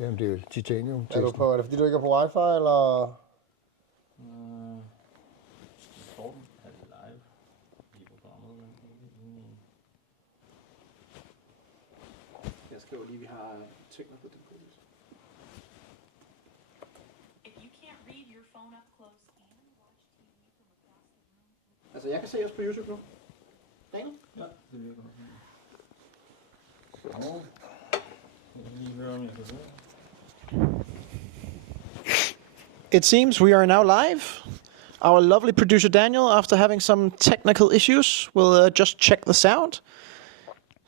Jamen, det er jo titanium. Er du på, er det fordi du ikke er på wifi, eller? Torben er live i programmet. Jeg skriver lige, vi har technical difficulties. If you can't read your phone up close and watch TV from across the room. Altså, jeg kan se os på YouTube nu. Daniel? Ja, det virker godt. Og jeg kan lige høre, om jeg kan høre. It seems we are now live. Our lovely producer Daniel, after having some technical issues, will just check the sound.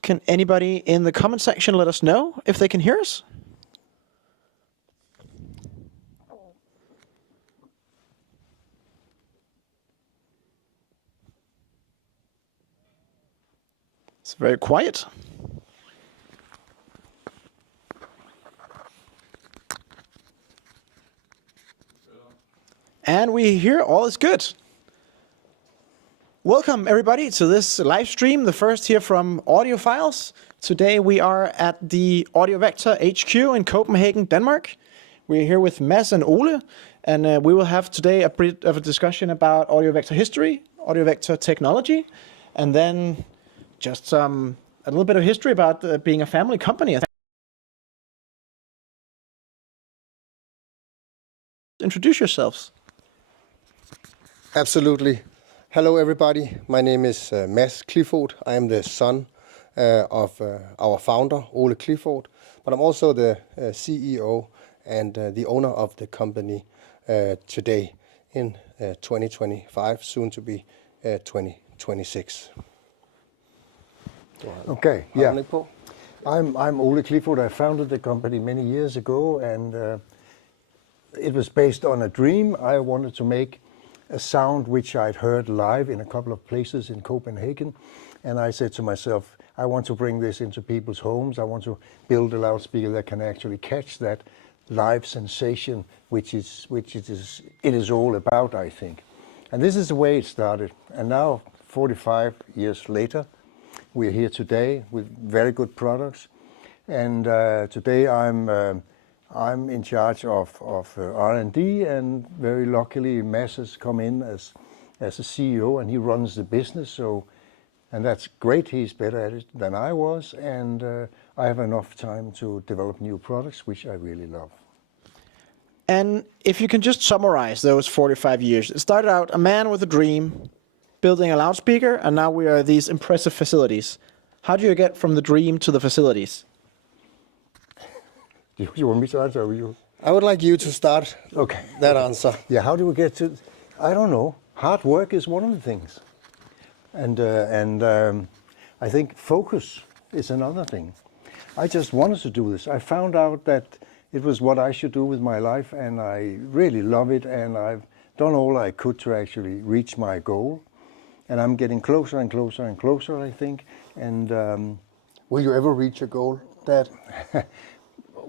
Can anybody in the comment section let us know if they can hear us? It's very quiet. And we hear all is good. Welcome everybody to this live stream, the first here from Audiophiles. Today we are at the Audiovector HQ in Copenhagen, Denmark. We're here with Mads and Ole, and we will have today a bit of a discussion about Audiovector history, Audiovector technology, and then just a little bit of history about being a family company. Introduce yourselves. Absolutely. Hello, everybody. My name is Mads Klifoth. I am the son of our founder, Ole Klifoth, but I'm also the CEO and the owner of the company today in 2025, soon to be 2026. Okay, yeah. I'm Ole Klifoth. I founded the company many years ago, and it was based on a dream. I wanted to make a sound which I'd heard live in a couple of places in Copenhagen, and I said to myself, I want to bring this into people's homes. I want to build a loudspeaker that can actually catch that live sensation, which it is all about, I think. And this is the way it started. And now, 45 years later, we're here today with very good products. And today I'm in charge of R&D, and very luckily Mads has come in as a CEO, and he runs the business. And that's great. He's better at it than I was, and I have enough time to develop new products, which I really love. And if you can just summarize those 45 years, it started out a man with a dream, building a loudspeaker, and now we are these impressive facilities. How do you get from the dream to the facilities? You want me to answer, or you? I would like you to start that answer. Yeah, how do we get to? I don't know. Hard work is one of the things, and I think focus is another thing. I just wanted to do this. I found out that it was what I should do with my life, and I really love it, and I've done all I could to actually reach my goal, and I'm getting closer and closer and closer, I think. And will you ever reach your goal, Dad?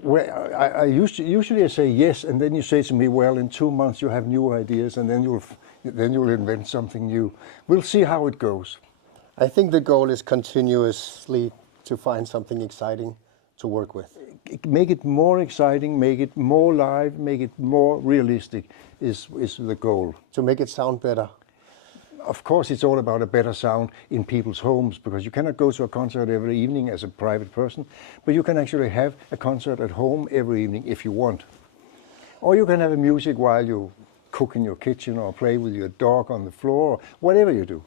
Well, I usually say yes, and then you say to me, well, in 2 months you have new ideas, and then you'll invent something new. We'll see how it goes. I think the goal is continuously to find something exciting to work with. Make it more exciting, make it more live, make it more realistic is the goal. To make it sound better. Of course, it's all about a better sound in people's homes, because you cannot go to a concert every evening as a private person, but you can actually have a concert at home every evening if you want. Or you can have a music while you cook in your kitchen, or play with your dog on the floor, or whatever you do.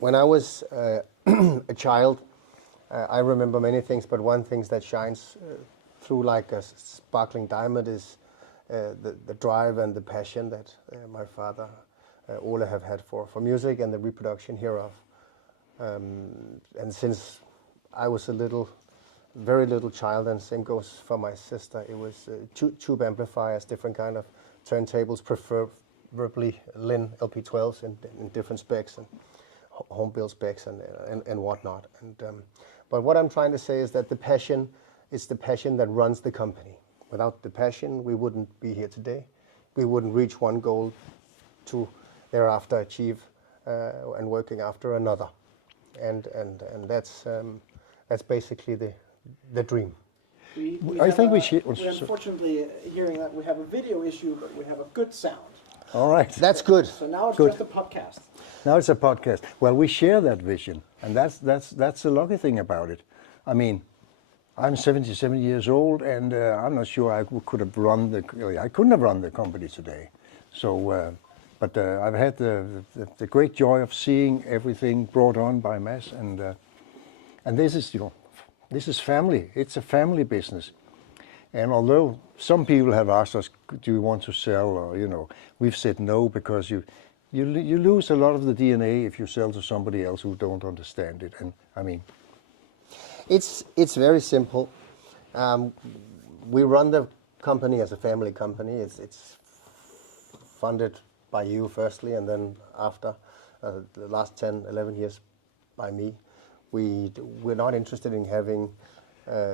When I was a child, I remember many things, but one thing that shines through like a sparkling diamond is the drive and the passion that my father Ole have had for music and the reproduction hereof. And since I was a very little child, and same goes for my sister, it was tube amplifiers, different kind of turntables, preferably Lin LP12s in different specs and home build specs and whatnot. But what I'm trying to say is that the passion is the passion that runs the company. Without the passion, we wouldn't be here today. We wouldn't reach one goal to thereafter achieve and working after another, and that's basically the dream. I think we should. We're unfortunately hearing that we have a video issue, but we have a good sound. All right. That's good. So now it's Good. just a podcast. Now it's a podcast. Well, we share that vision, and that's the lucky thing about it. I mean, I'm 77 years old, and I'm not sure I could have run I couldn't have run the company today. So, but I've had the great joy of seeing everything brought on by Mads, and this is this is family. It's a family business. And although some people have asked us, do you want to sell, or we've said no, because you lose a lot of the DNA if you sell to somebody else who don't understand it. And I mean, It's very simple. We run the company as a family company. It's funded by you firstly, and then after the last 10, 11 years by me. We're not interested in having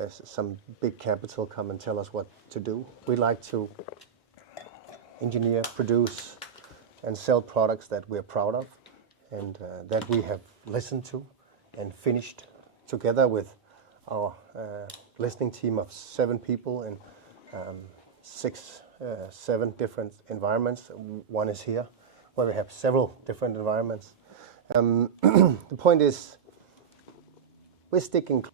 some big capital come and tell us what to do. We like to engineer, produce, and sell products that we're proud of, and that we have listened to and finished together with our listening team of 7 people in 7 different environments. One is here, where we have several different environments. The point is, we're sticking.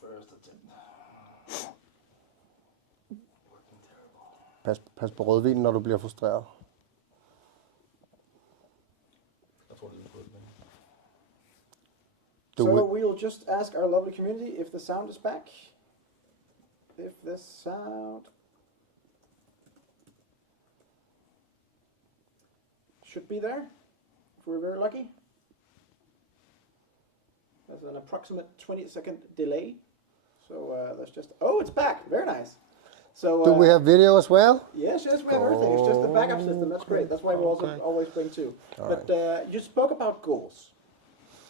First attempt. Working terrible. Pas på rødvinen, når du bliver frustreret. Jeg tror, det er godt, men... So we'll just ask our lovely community if the sound is back. If the sound should be there, if we're very lucky. There's an approximate 20-second delay. So that's just, oh, it's back. Very nice. So Do we have video as well? Yes, we have everything. It's just the backup system. That's great. That's why we also always bring 2. But you spoke about goals.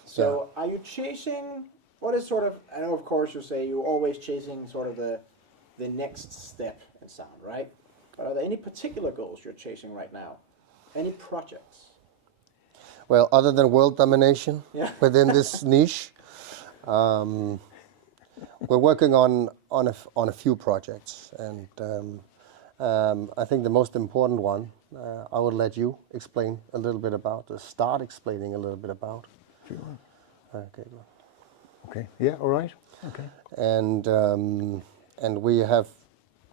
So are you chasing, what is sort of, I know of course you say you're always chasing sort of the next step in sound, right? But are there any particular goals you're chasing right now? Any projects? Well, other than world domination within this niche, we're working on a few projects, and I think the most important one, I will let you explain a little bit about, start explaining a little bit about. Sure. Okay, good. Okay. Yeah. All right. Okay. And we have,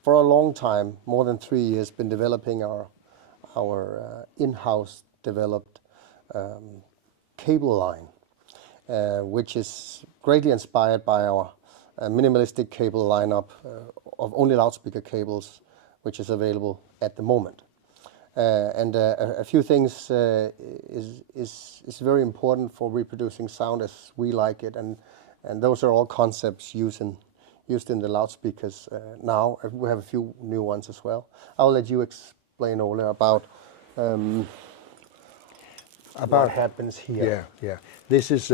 for a long time, more than 3 years, been developing our in-house developed cable line, which is greatly inspired by our minimalistic cable lineup of only loudspeaker cables, which is available at the moment. And a few things is very important for reproducing sound as we like it, and those are all concepts used in the loudspeakers now. We have a few new ones as well. I'll let you explain, Ole, about what happens here. Yeah. This is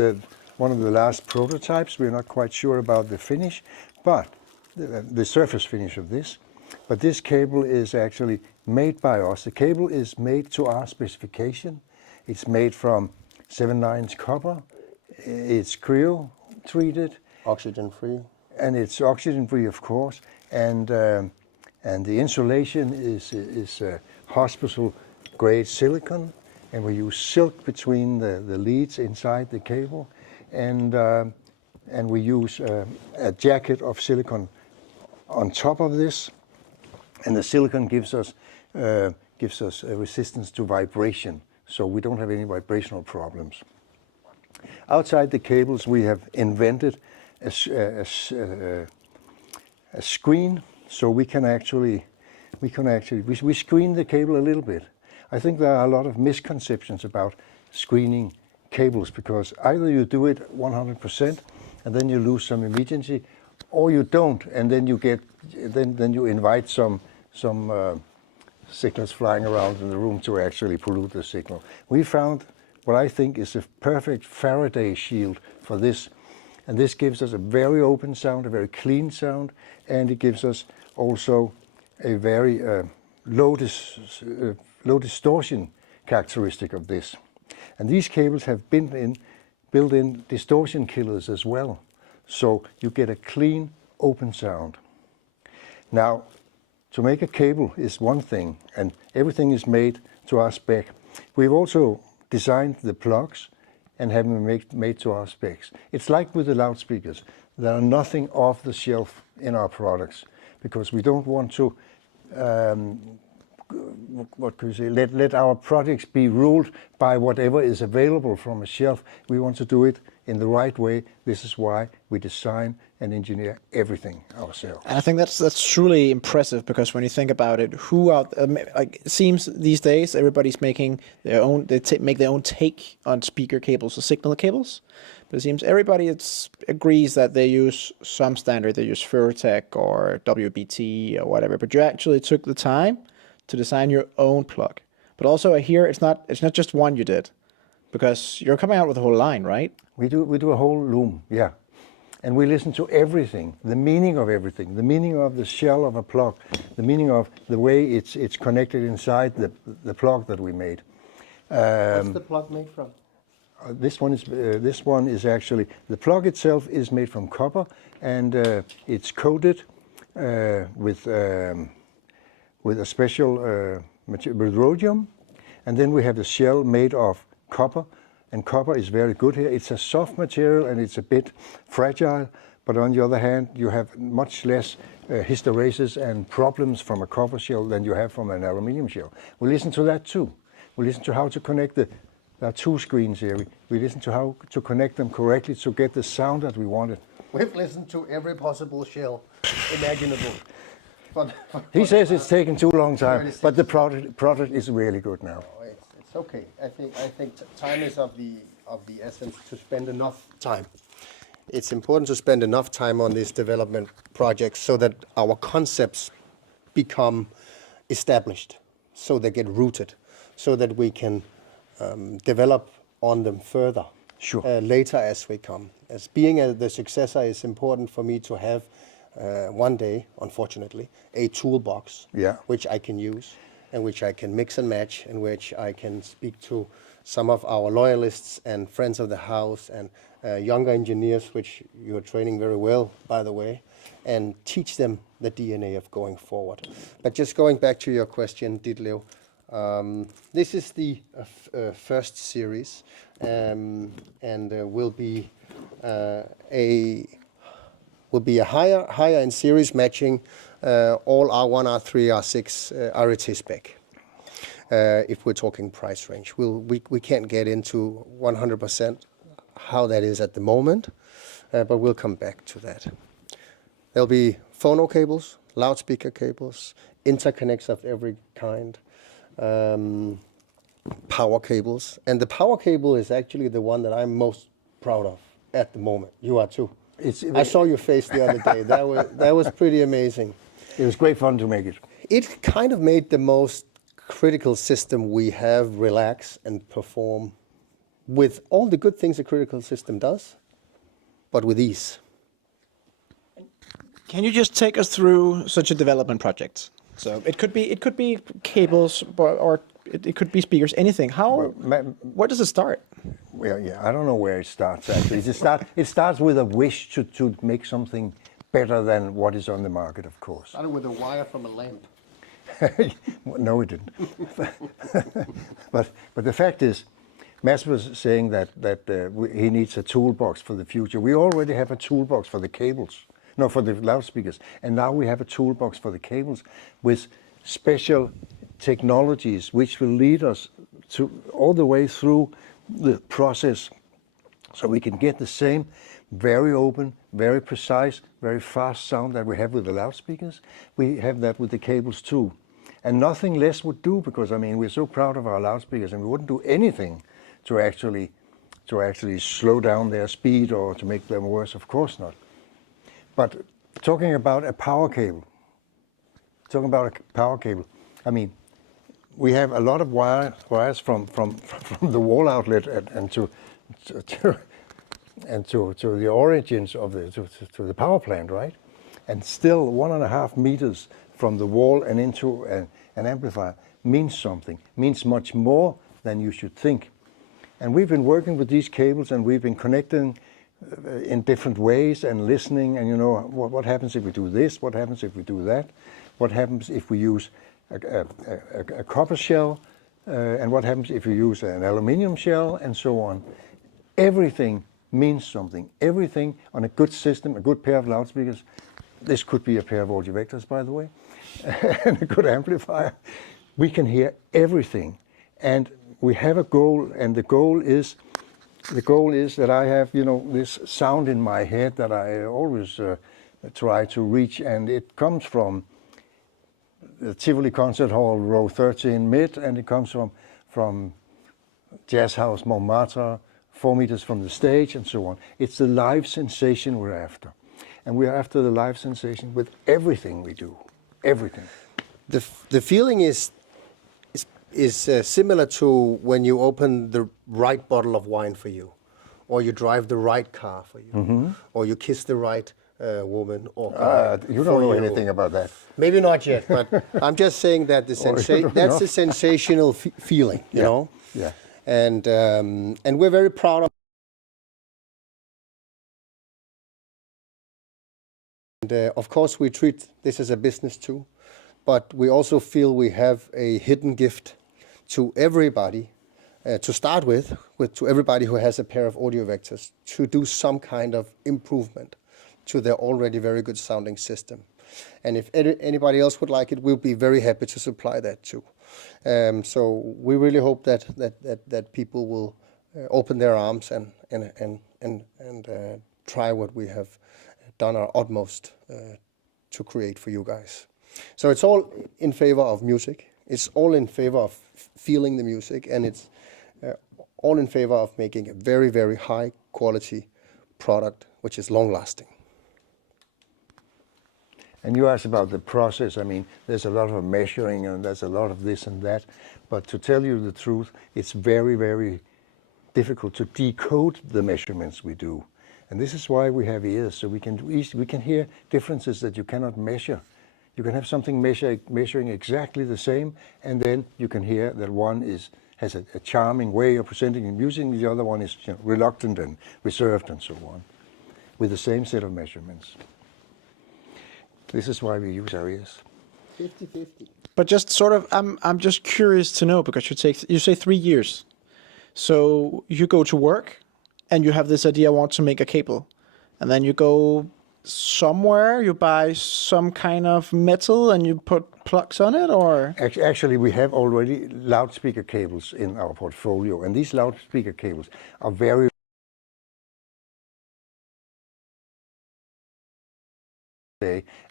one of the last prototypes. We're not quite sure about the finish, but the surface finish of this. But this cable is actually made by us. The cable is made to our specification. It's made from 7/9 copper. It's cryo treated. Oxygen free. and it's oxygen-free, of course, and the insulation is hospital-grade silicone, and we use silk between the leads inside the cable, and we use a jacket of silicone on top of this, and the silicone gives us a resistance to vibration, so we don't have any vibrational problems. Outside the cables, we have invented a screen, so we screen the cable a little bit. I think there are a lot of misconceptions about screening cables, because either you do it 100% and then you lose some immediacy, or you don't, and then you get then you invite some signals flying around in the room to actually pollute the signal. We found what I think is a perfect Faraday shield for this, and this gives us a very open sound, a very clean sound, and it gives us also a very low distortion characteristic of this. And these cables have built-in distortion killers as well, so you get a clean, open sound. Now, to make a cable is one thing, and everything is made to our spec. We've also designed the plugs and have them made to our specs. It's like with the loudspeakers. There are nothing off the shelf in our products, because we don't want to let our products be ruled by whatever is available from a shelf. We want to do it in the right way. This is why we design and engineer everything ourselves. And I think that's truly impressive, because when you think about it, it seems these days everybody's making their own. They make their own take on speaker cables or signal cables. But it seems everybody agrees that they use some standard. They use Furtec or WBT or whatever. But you actually took the time to design your own plug. But also here, it's not just one you did, because you're coming out with a whole line, right? We do a whole loom, yeah. And we listen to everything, the meaning of everything, the meaning of the shell of a plug, the meaning of the way it's connected inside the plug that we made. What's the plug made from? This one is actually, the plug itself is made from copper, and it's coated with a special material, with rhodium, and then we have the shell made of copper, and copper is very good here. It's a soft material and it's a bit fragile, but on the other hand, you have much less hysteresis and problems from a copper shell than you have from an aluminium shell. We listen to that too. We listen to how to connect there are two screens here. We listen to how to connect them correctly to get the sound that we wanted. We've listened to every possible shell imaginable. He says it's taken too long time, but the product is really good now. It's okay. I think time is of the essence to spend enough time. It's important to spend enough time on these development projects so that our concepts become established, so they get rooted, so that we can develop on them further. Sure. Later as we come. As being the successor, it's important for me to have one day, unfortunately, a toolbox which I can use and which I can mix and match, and which I can speak to some of our loyalists and friends of the house and younger engineers, which you're training very well, by the way, and teach them the DNA of going forward. But just going back to your question, Ditlev, this is the first series, and will be a higher in series matching all R1, R3, R6 RT spec. If we're talking price range, we can't get into 100% how that is at the moment, but we'll come back to that. There'll be phono cables, loudspeaker cables, interconnects of every kind, power cables, and the power cable is actually the one that I'm most proud of at the moment. You are too. I saw your face the other day. That was pretty amazing. It was great fun to make it. It kind of made the most critical system we have relax and perform with all the good things a critical system does, but with ease. Can you just take us through such a development project? So it could be cables, or it could be speakers, anything. Where does it start? Well, yeah, I don't know where it starts actually. It starts with a wish to make something better than what is on the market, of course. Started with a wire from a lamp. No, it didn't. but the fact is, Mads was saying that he needs a toolbox for the future. We already have a toolbox for the cables, no, for the loudspeakers, and now we have a toolbox for the cables with special technologies which will lead us to all the way through the process, so we can get the same very open, very precise, very fast sound that we have with the loudspeakers. We have that with the cables too. And nothing less would do, because I mean, we're so proud of our loudspeakers, and we wouldn't do anything to actually slow down their speed or to make them worse, of course not. But talking about a power cable, I mean, we have a lot of wires from the wall outlet and to the origins of to the power plant, right? And still 1.5 meters from the wall and into an amplifier means something, means much more than you should think. And we've been working with these cables, and we've been connecting in different ways and listening, and you know, what happens if we do this, what happens if we do that, what happens if we use a copper shell, and what happens if we use an aluminium shell, and so on. Everything means something. Everything on a good system, a good pair of loudspeakers. This could be a pair of Audiovectors, by the way, and a good amplifier. We can hear everything, and we have a goal, and the goal is that I have, you know, this sound in my head that I always try to reach, and it comes from the Tivoli Concert Hall, row 13 mid, and it comes from Jazz House Montmartre, 4 meters from the stage, and so on. It's the live sensation we're after, and we're after the live sensation with everything we do, everything. The feeling is similar to when you open the right bottle of wine for you, or you drive the right car for you, or you kiss the right woman or guy. You don't know anything about that. Maybe not yet, but I'm just saying that that's a sensational feeling, you know. Yeah. And we're very proud of. And of course, we treat this as a business too, but we also feel we have a hidden gift to everybody, to start with to everybody who has a pair of Audiovectors, to do some kind of improvement to their already very good sounding system. And if anybody else would like it, we'll be very happy to supply that too. So we really hope that people will open their arms and try what we have done our utmost to create for you guys. So it's all in favor of music. It's all in favor of feeling the music, and it's all in favor of making a very, very high quality product, which is long lasting. And you asked about the process. I mean, there's a lot of measuring, and there's a lot of this and that. But to tell you the truth, it's very, very difficult to decode the measurements we do. And this is why we have ears, so we can hear differences that you cannot measure. You can have something measuring exactly the same, and then you can hear that one has a charming way of presenting and using, the other one is, you know, reluctant and reserved and so on, with the same set of measurements. This is why we use our ears. 50-50. But just sort of, I'm just curious to know, because you say 3 years. So you go to work and you have this idea, I want to make a cable. And then you go somewhere, you buy some kind of metal and you put plugs on it, or? Actually, we have already loudspeaker cables in our portfolio, and these loudspeaker cables are very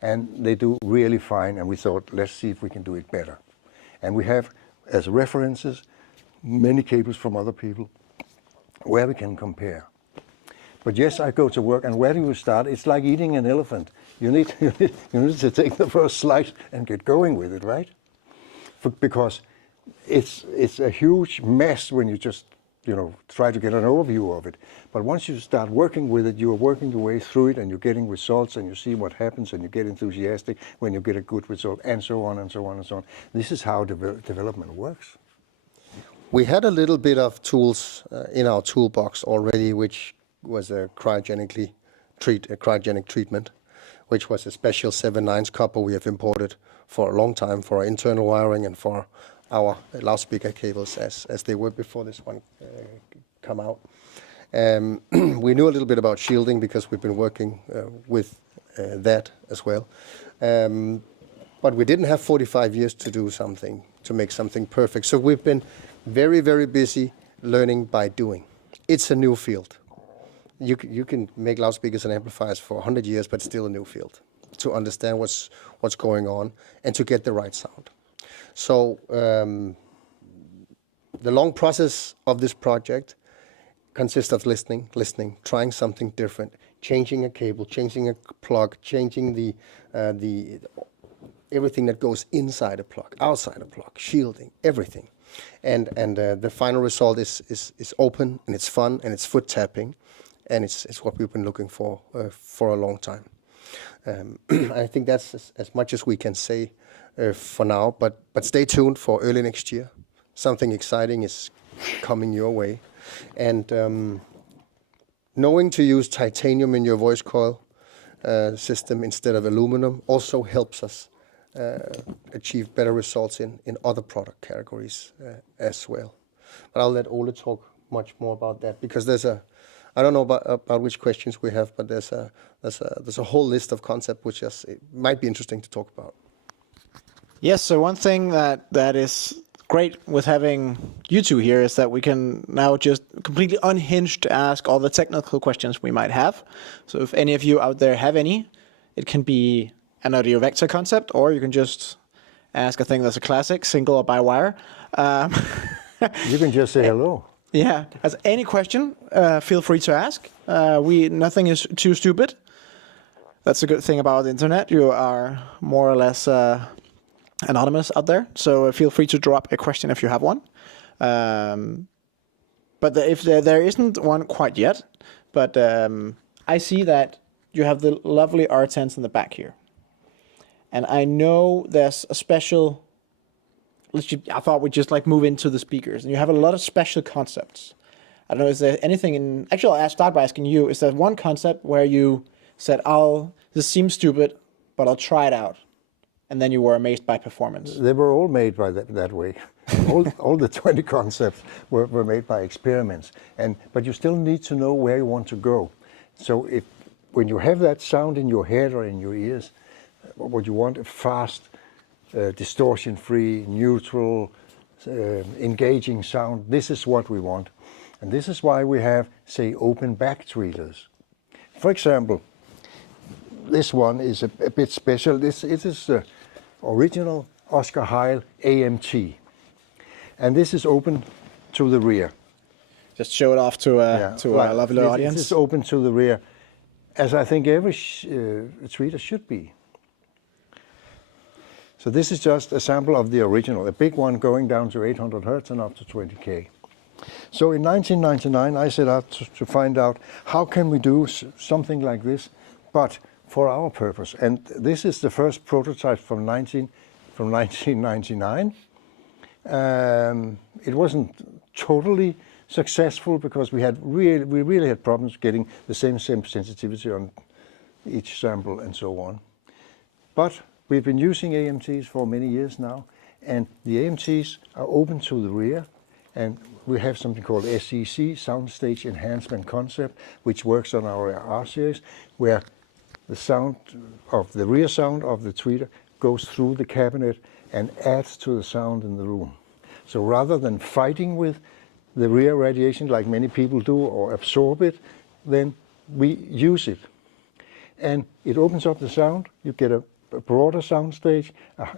and they do really fine, and we thought, let's see if we can do it better. And we have, as references, many cables from other people where we can compare. But yes, I go to work, and where do you start? It's like eating an elephant. You need to take the first slice and get going with it, right? Because it's a huge mess when you just, you know, try to get an overview of it. But once you start working with it, you are working your way through it, and you're getting results, and you see what happens, and you get enthusiastic when you get a good result, and so on and so on and so on. This is how development works. We had a little bit of tools in our toolbox already, which was a cryogenic treatment, which was a special 7/9 copper we have imported for a long time for our internal wiring and for our loudspeaker cables as they were before this one come out. We knew a little bit about shielding because we've been working with that as well. But we didn't have 45 years to do something, to make something perfect. So we've been very, very busy learning by doing. It's a new field. You can make loudspeakers and amplifiers for 100 years, but still a new field to understand what's going on and to get the right sound. So the long process of this project consists of listening, trying something different, changing a cable, changing a plug, changing the everything that goes inside a plug, outside a plug, shielding, everything. And the final result is open, and it's fun, and it's foot tapping, and it's what we've been looking for a long time. I think that's as much as we can say for now, but stay tuned for early next year. Something exciting is coming your way. And knowing to use titanium in your voice coil system instead of aluminum also helps us achieve better results in other product categories as well. But I'll let Ole talk much more about that, because I don't know about which questions we have, but there's a whole list of concepts which it might be interesting to talk about. Yes, so one thing that is great with having you two here is that we can now just completely unhinged ask all the technical questions we might have. So if any of you out there have any, it can be an Audiovector concept, or you can just ask a thing that's a classic, single or by wire. You can just say hello. Yeah, as any question, feel free to ask. Nothing is too stupid. That's a good thing about the internet. You are more or less anonymous out there, so feel free to drop a question if you have one. But if there isn't one quite yet, but I see that you have the lovely R10s in the back here. And I know there's a special, I thought we'd just like move into the speakers. And you have a lot of special concepts. I don't know, is there anything actually I'll start by asking you, is there one concept where you said, this seems stupid, but I'll try it out? And then you were amazed by performance. They were all made by that way. all the 20 concepts were made by experiments. But you still need to know where you want to go. So when you have that sound in your head or in your ears, what you want, a fast, distortion-free, neutral, engaging sound, this is what we want. And this is why we have, say, open back tweeters. For example, this one is a bit special. It is the original Oscar Heil AMT. And this is open to the rear. Just show it off to our lovely audience. This is open to the rear, as I think every tweeter should be. So this is just a sample of the original, a big one going down to 800 hertz and up to 20K. So in 1999, I set out to find out how can we do something like this, but for our purpose. And this is the first prototype from 1999. It wasn't totally successful because we really had problems getting the same sensitivity on each sample and so on. But we've been using AMTs for many years now, and the AMTs are open to the rear, and we have something called SEC, Soundstage Enhancement Concept, which works on our R series, where the sound of the rear sound of the tweeter goes through the cabinet and adds to the sound in the room. So rather than fighting with the rear radiation like many people do or absorb it, then we use it. And it opens up the sound. You get a broader sound stage,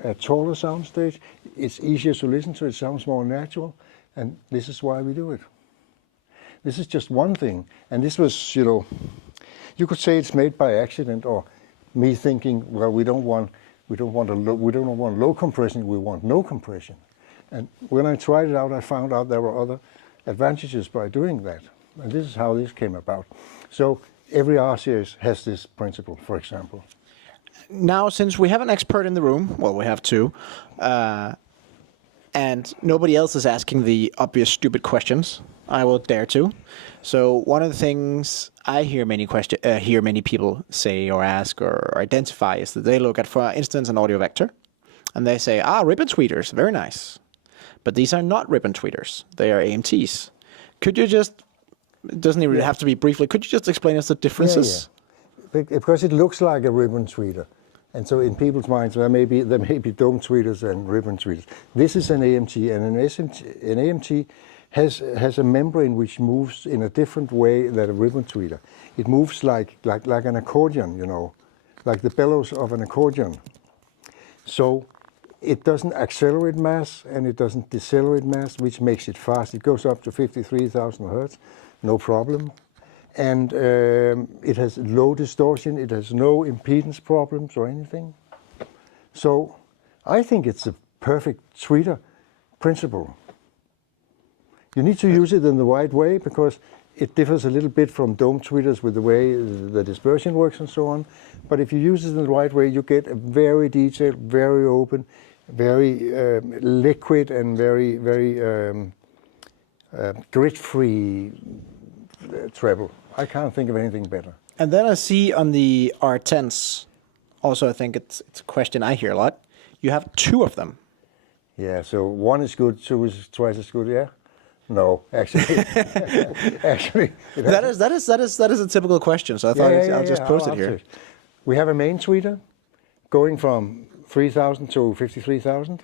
a taller sound stage. It's easier to listen to. It sounds more natural. And this is why we do it. This is just one thing. And this was, you could say it's made by accident, or me thinking, well, we don't want low compression, we want no compression. And when I tried it out, I found out there were other advantages by doing that. And this is how this came about. So every R series has this principle, for example. Now, since we have an expert in the room, well, we have two, and nobody else is asking the obvious stupid questions, I will dare to. So one of the things I hear many people say or ask or identify is that they look at, for instance, an Audiovector, and they say, ribbon tweeters, very nice. But these are not ribbon tweeters. They are AMTs. Could you just, it doesn't even have to be briefly, could you just explain us the differences? Yeah. Because it looks like a ribbon tweeter. And so in people's minds, there may be dome tweeters and ribbon tweeters. This is an AMT, and an AMT has a membrane which moves in a different way than a ribbon tweeter. It moves like an accordion, like the bellows of an accordion. So it doesn't accelerate mass and it doesn't decelerate mass, which makes it fast. It goes up to 53,000 hertz, no problem. And it has low distortion, it has no impedance problems or anything. So I think it's a perfect tweeter principle. You need to use it in the right way because it differs a little bit from dome tweeters with the way the dispersion works and so on. But if you use it in the right way, you get a very detailed, very open, very liquid and very grit-free treble. I can't think of anything better. And then I see on the R10s, also I think it's a question I hear a lot, you have two of them. Yeah, so one is good, two is twice as good, yeah? No, actually, that is a typical question. So I thought I'll just post it here. We have a main tweeter going from 3,000 to 53,000,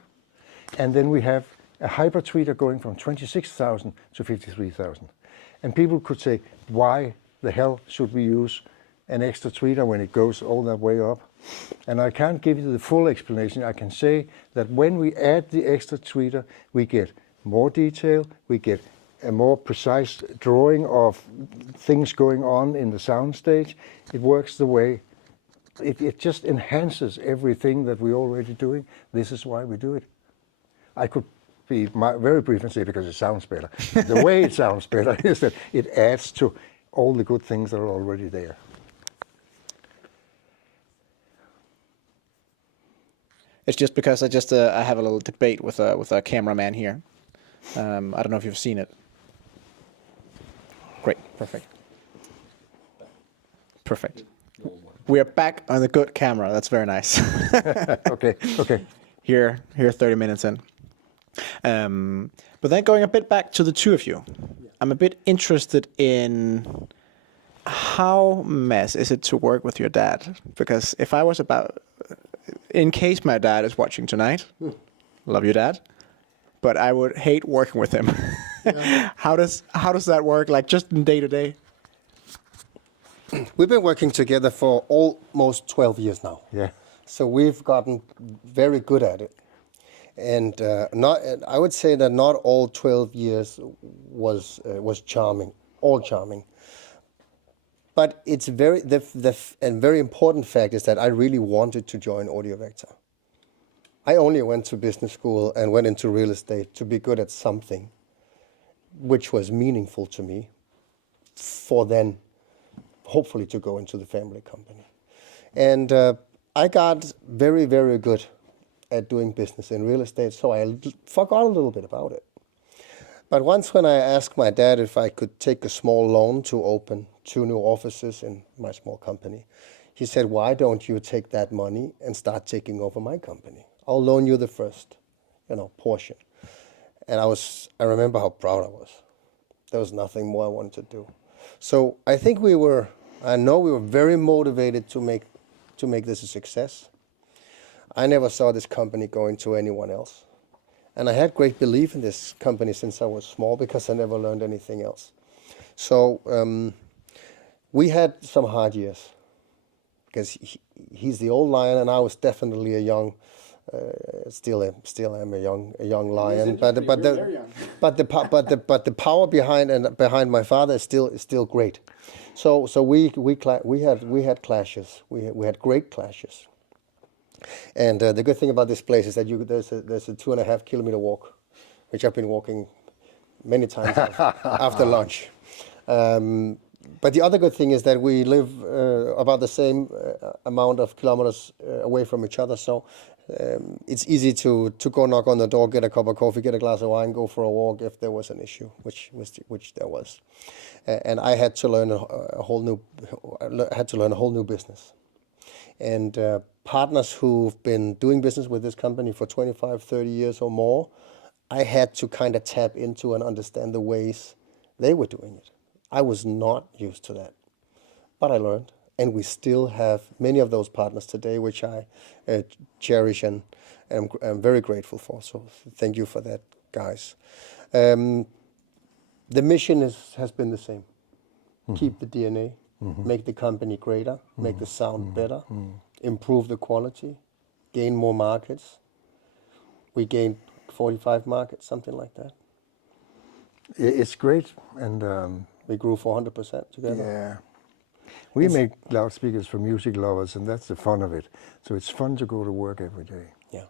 and then we have a hyper tweeter going from 26,000 to 53,000. And people could say, why the hell should we use an extra tweeter when it goes all that way up? And I can't give you the full explanation. I can say that when we add the extra tweeter, we get more detail, we get a more precise drawing of things going on in the sound stage. It works the way, it just enhances everything that we're already doing. This is why we do it. I could be very brief and say because it sounds better. The way it sounds better is that it adds to all the good things that are already there. It's just because I have a little debate with a cameraman here. I don't know if you've seen it. Great, perfect. We are back on the good camera. That's very nice. Okay. Here 30 minutes in. But then going a bit back to the two of you, I'm a bit interested in how mess is it to work with your dad? Because if I was in case my dad is watching tonight, love you, Dad, but I would hate working with him. Yeah. How does that work? Like just in day to day? We've been working together for almost 12 years now. Yeah. So we've gotten very good at it. And I would say that not all 12 years was charming, all charming. But it's a very important fact is that I really wanted to join Audiovector. I only went to business school and went into real estate to be good at something which was meaningful to me for then hopefully to go into the family company. And I got very, very good at doing business in real estate, so I forgot a little bit about it. But once when I asked my dad if I could take a small loan to open 2 new offices in my small company, he said, why don't you take that money and start taking over my company? I'll loan you the first, portion. And I remember how proud I was. There was nothing more I wanted to do. So I think I know we were very motivated to make this a success. I never saw this company going to anyone else. And I had great belief in this company since I was small because I never learned anything else. So we had some hard years because he's the old lion and I was definitely a young, still am a young lion. But the power behind my father is still great. So we had clashes. We had great clashes. And the good thing about this place is that there's a 2.5 kilometer walk, which I've been walking many times after lunch. But the other good thing is that we live about the same amount of kilometers away from each other, so it's easy to go knock on the door, get a cup of coffee, get a glass of wine, go for a walk if there was an issue, which there was. And I had to learn a whole new business. And partners who've been doing business with this company for 25, 30 years or more, I had to kind of tap into and understand the ways they were doing it. I was not used to that, but I learned. And we still have many of those partners today, which I cherish and am very grateful for. So thank you for that, guys. The mission has been the same. Keep the DNA, make the company greater, make the sound better, improve the quality, gain more markets. We gained 45 markets, something like that. It's great, and we grew 400% together. yeah. We make loudspeakers for music lovers, and that's the fun of it. So it's fun to go to work every day. Yeah.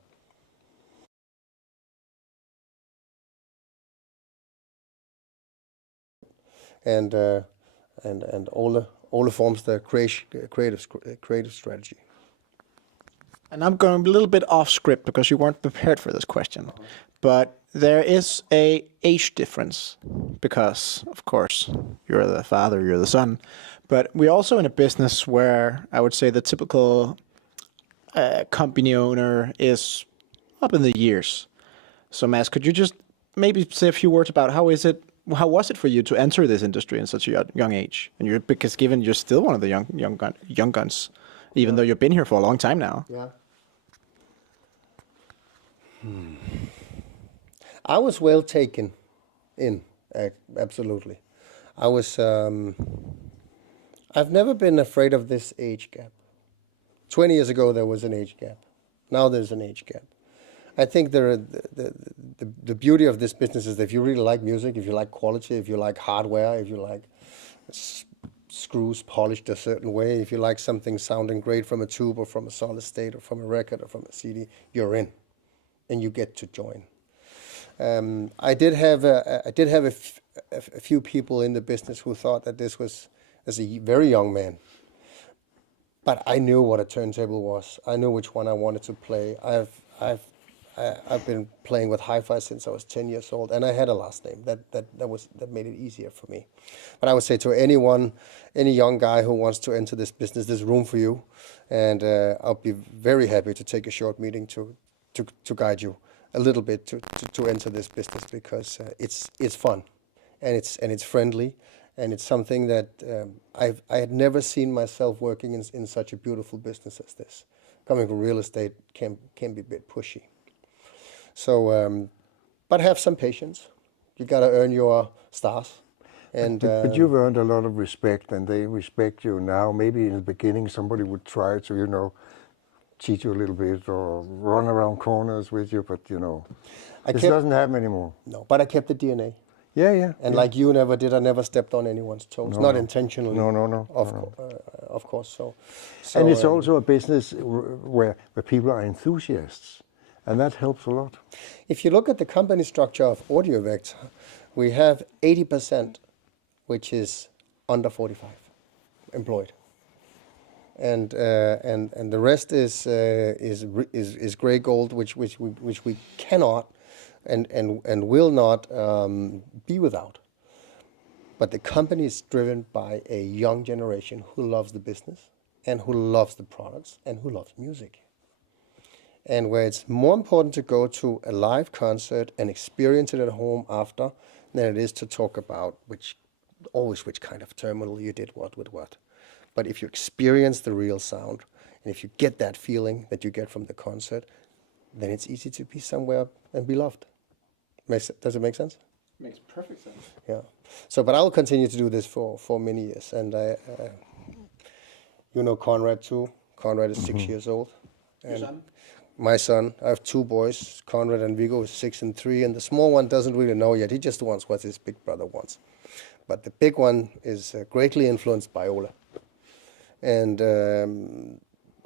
And Ole forms the creative strategy. And I'm going a little bit off script because you weren't prepared for this question. But there is a age difference because, of course, you're the father, you're the son. But we're also in a business where I would say the typical company owner is up in the years. So, Mads, could you just maybe say a few words about how was it for you to enter this industry in such a young age? And because given you're still one of the young guns, even though you've been here for a long time now. Yeah. I was well taken in, absolutely. I was. I've never been afraid of this age gap. 20 years ago there was an age gap. Now there's an age gap. I think the beauty of this business is that if you really like music, if you like quality, if you like hardware, if you like screws polished a certain way, if you like something sounding great from a tube or from a solid state or from a record or from a CD, you're in, and you get to join. I did have a few people in the business who thought that this was, as a very young man, but I knew what a turntable was. I knew which one I wanted to play. I've been playing with hi-fi since I was 10 years old, and I had a last name that made it easier for me. But I would say to any young guy who wants to enter this business, there's room for you, and I'll be very happy to take a short meeting to guide you a little bit to enter this business, because it's fun, and it's friendly, and it's something that I had never seen myself working in such a beautiful business as this. Coming from real estate can be a bit pushy. So, but have some patience. You got to earn your stars. And but you've earned a lot of respect, and they respect you now. Maybe in the beginning somebody would try to, cheat you a little bit or run around corners with you, but this doesn't happen anymore. No, but I kept the DNA. Yeah. And like you never did, I never stepped on anyone's toes. Not intentionally. No. Of course. So and it's also a business where people are enthusiasts, and that helps a lot. If you look at the company structure of Audiovector, we have 80%, which is under 45, employed, and the rest is gray gold, which we cannot and will not be without. But the company is driven by a young generation who loves the business and who loves the products and who loves music. And where it's more important to go to a live concert and experience it at home after than it is to talk about which kind of terminal you did what with what. But if you experience the real sound, and if you get that feeling that you get from the concert, then it's easy to be somewhere and be loved. Does it make sense? Makes perfect sense. Yeah. So, but I will continue to do this for many years. And Conrad too. Conrad is 6 years old. Your son? My son. I have two boys. Conrad and Viggo is 6 and 3. And the small one doesn't really know yet. He just wants what his big brother wants. But the big one is greatly influenced by Ole. And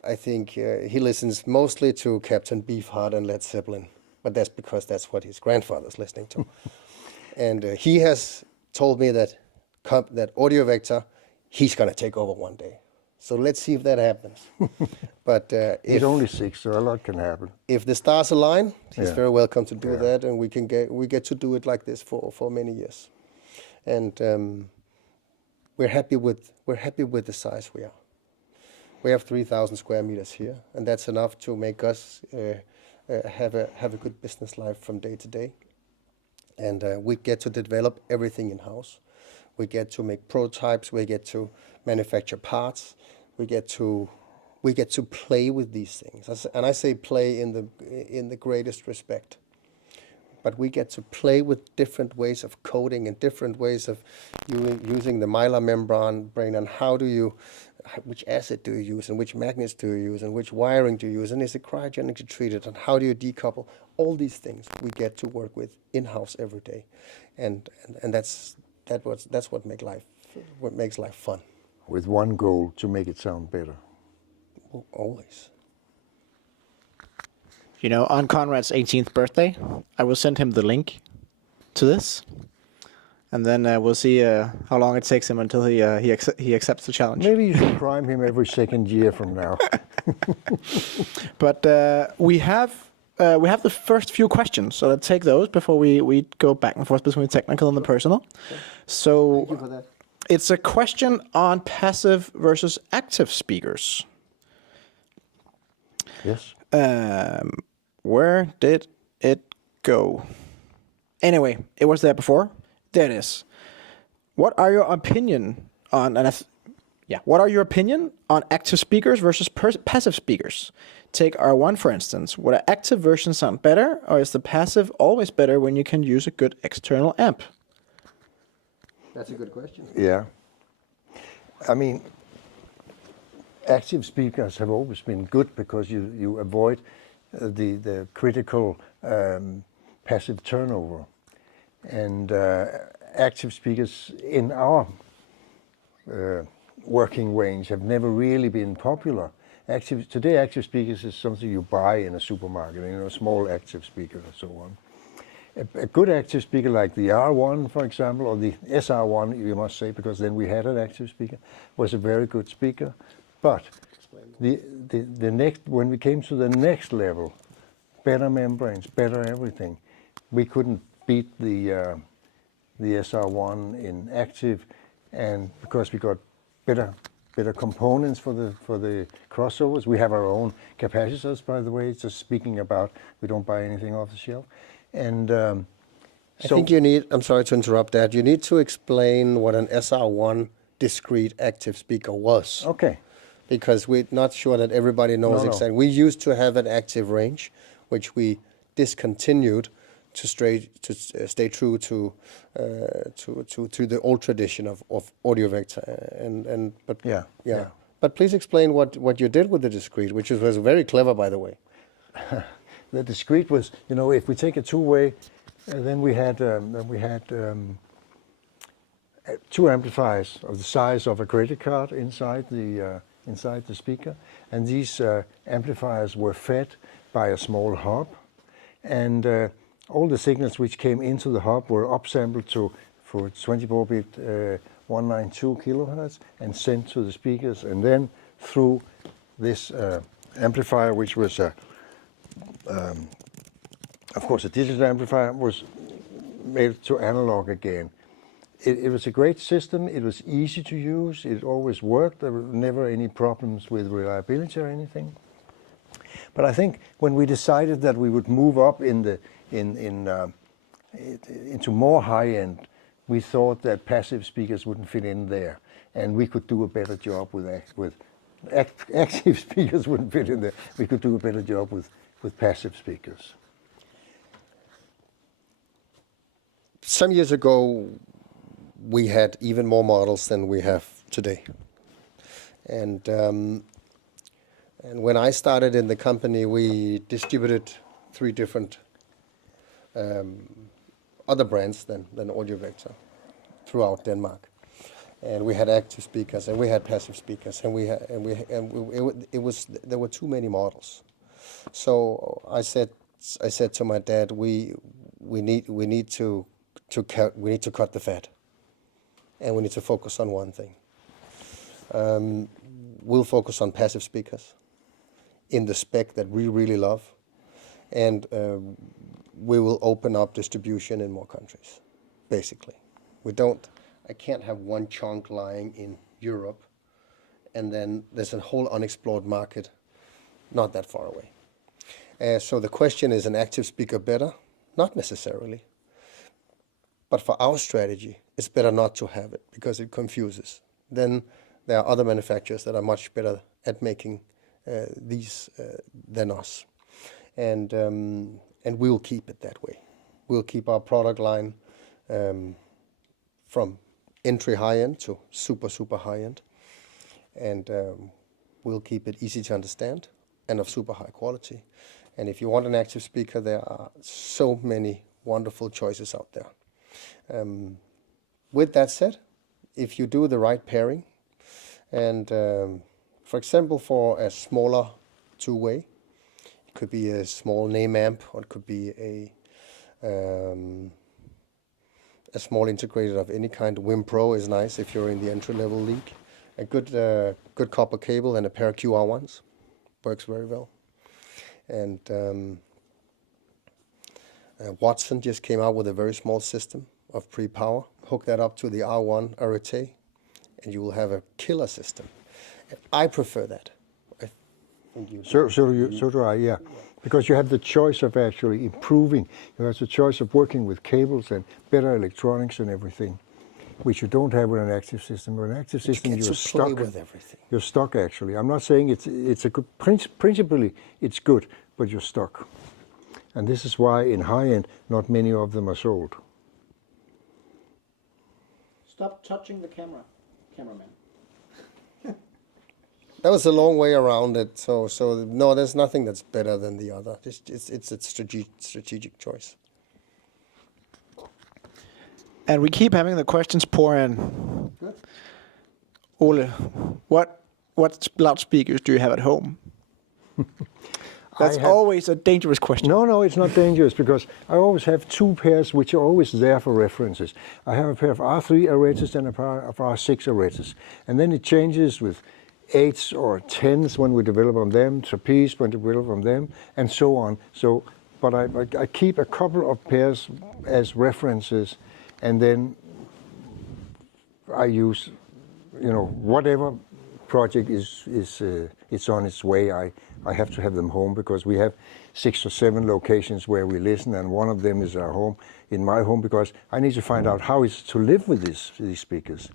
I think he listens mostly to Captain Beefheart and Led Zeppelin. But that's because that's what his grandfather's listening to. And he has told me that Audiovector he's going to take over one day. So let's see if that happens. But He's only 6, so a lot can happen. if the stars align, he's Yeah. very welcome to do that, and we get to do it like this for many years. And we're happy with the size we are. We have 3,000 square meters here, and that's enough to make us have a good business life from day to day. And we get to develop everything in house. We get to make prototypes. We get to manufacture parts. We get to play with these things, and I say play in the greatest respect. But we get to play with different ways of coating and different ways of using the mylar membrane, and which acid do you use, and which magnets do you use, and which wiring do you use, and is it cryogenically treated, and how do you decouple? All these things we get to work with in-house every day, and that's what makes life fun. With one goal, to make it sound better. Always. You know, on Conrad's 18th birthday, I will send him the link to this, and then we'll see how long it takes him until he accepts the challenge. Maybe you should prime him every second year from now. But we have the first few questions, so let's take those before we go back and forth between the technical and the personal. So Thank you for that. it's a question on passive versus active speakers. Yes. Where did it go? Anyway, it was there before. There it is. What are your opinion on active speakers versus passive speakers? Take R1 for instance. Would an active version sound better, or is the passive always better when you can use a good external amp? That's a good question. Yeah. I mean, active speakers have always been good because you avoid the critical passive turnover. And active speakers in our working range have never really been popular. Today, active speakers is something you buy in a supermarket, small active speaker and so on. A good active speaker like the R1, for example, or the SR1, you must say, because then we had an active speaker, was a very good speaker. But when we came to the next level, better membranes, better everything, we couldn't beat the SR1 in active, and because we got better components for the crossovers. We have our own capacitors, by the way. Just speaking about, we don't buy anything off the shelf. And I think you need, I'm sorry to interrupt that, you need to explain what an SR1 discrete active speaker was. Okay. Because we're not sure that everybody knows No. exactly. We used to have an active range, which we discontinued to stay true to the old tradition of Audiovector. But Yeah. But please explain what you did with the discrete, which was very clever, by the way. The discrete was, if we take a two-way, then we had two amplifiers of the size of a credit card inside the speaker, and these amplifiers were fed by a small hub, and all the signals which came into the hub were upsampled for 24-bit 192 kilohertz and sent to the speakers, and then through this amplifier, which was of course a digital amplifier, was made to analog again. It was a great system. It was easy to use. It always worked. There were never any problems with reliability or anything. But I think when we decided that we would move up into more high end, we thought that passive speakers wouldn't fit in there, and we could do a better job with active speakers wouldn't fit in there. We could do a better job with passive speakers. Some years ago, we had even more models than we have today. And when I started in the company, we distributed 3 different other brands than Audiovector throughout Denmark. And we had active speakers, and we had passive speakers, and there were too many models. So I said to my dad, we need to cut the fat, and we need to focus on one thing. We'll focus on passive speakers in the spec that we really love, and we will open up distribution in more countries, basically. I can't have one chunk lying in Europe, and then there's a whole unexplored market not that far away. So the question is, an active speaker better? Not necessarily. But for our strategy, it's better not to have it because it confuses. Then there are other manufacturers that are much better at making these than us. And we'll keep it that way. We'll keep our product line from entry high-end to super, super high-end. And we'll keep it easy to understand and of super high quality. And if you want an active speaker, there are so many wonderful choices out there. With that said, if you do the right pairing, and for example, for a smaller two-way, it could be a small name amp, or it could be a small integrator of any kind. Wim Pro is nice if you're in the entry-level league. A good copper cable and a pair of QR1s works very well. And Watson just came out with a very small system of pre-power. Hook that up to the R1 Arete, and you will have a killer system. I prefer that. I think you So do I, yeah. Because you have the choice of actually improving. You have the choice of working with cables and better electronics and everything, which you don't have with an active system. With an active system, get you're to play stuck. with everything. You're stuck, actually. I'm not saying it's a good, principally it's good, but you're stuck. And this is why in high-end, not many of them are sold. Stop touching the cameraman. That was a long way around it. So no, there's nothing that's better than the other. It's a strategic choice. And we keep having the questions pour in. Good. Ole, what loudspeakers do you have at home? That's always a dangerous question. No, it's not dangerous because I always have two pairs which are always there for references. I have a pair of R3 Aretas and a pair of R6 Aretas. And then it changes with 8s or 10s when we develop on them, trapeze when we develop on them, and so on. So, but I keep a couple of pairs as references, and then I use, whatever project it's on its way. I have to have them home because we have 6 or 7 locations where we listen, and one of them is our home, in my home, because I need to find out how it's to live with these speakers.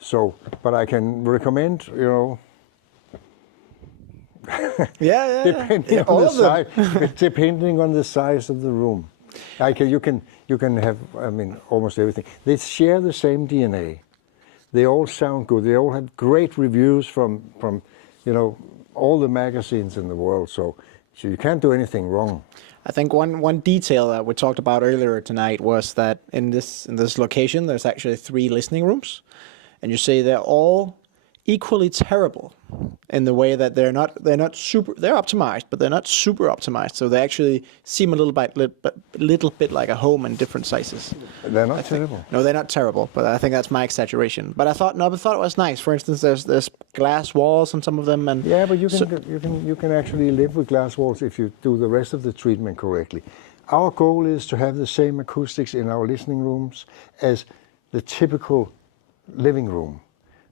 So, but I can recommend, depending on the size, depending on the size of the room. You can have, almost everything. They share the same DNA. They all sound good. They all have great reviews from all the magazines in the world. So you can't do anything wrong. I think one detail that we talked about earlier tonight was that in this location there's actually 3 listening rooms, and you say they're all equally terrible in the way that they're optimized, but they're not super optimized. So they actually seem a little bit like a home in different sizes. They're not terrible. No, they're not terrible, but I think that's my exaggeration. But I thought it was nice. For instance, there's glass walls on some of them, and yeah, but you can actually live with glass walls if you do the rest of the treatment correctly. Our goal is to have the same acoustics in our listening rooms as the typical living room,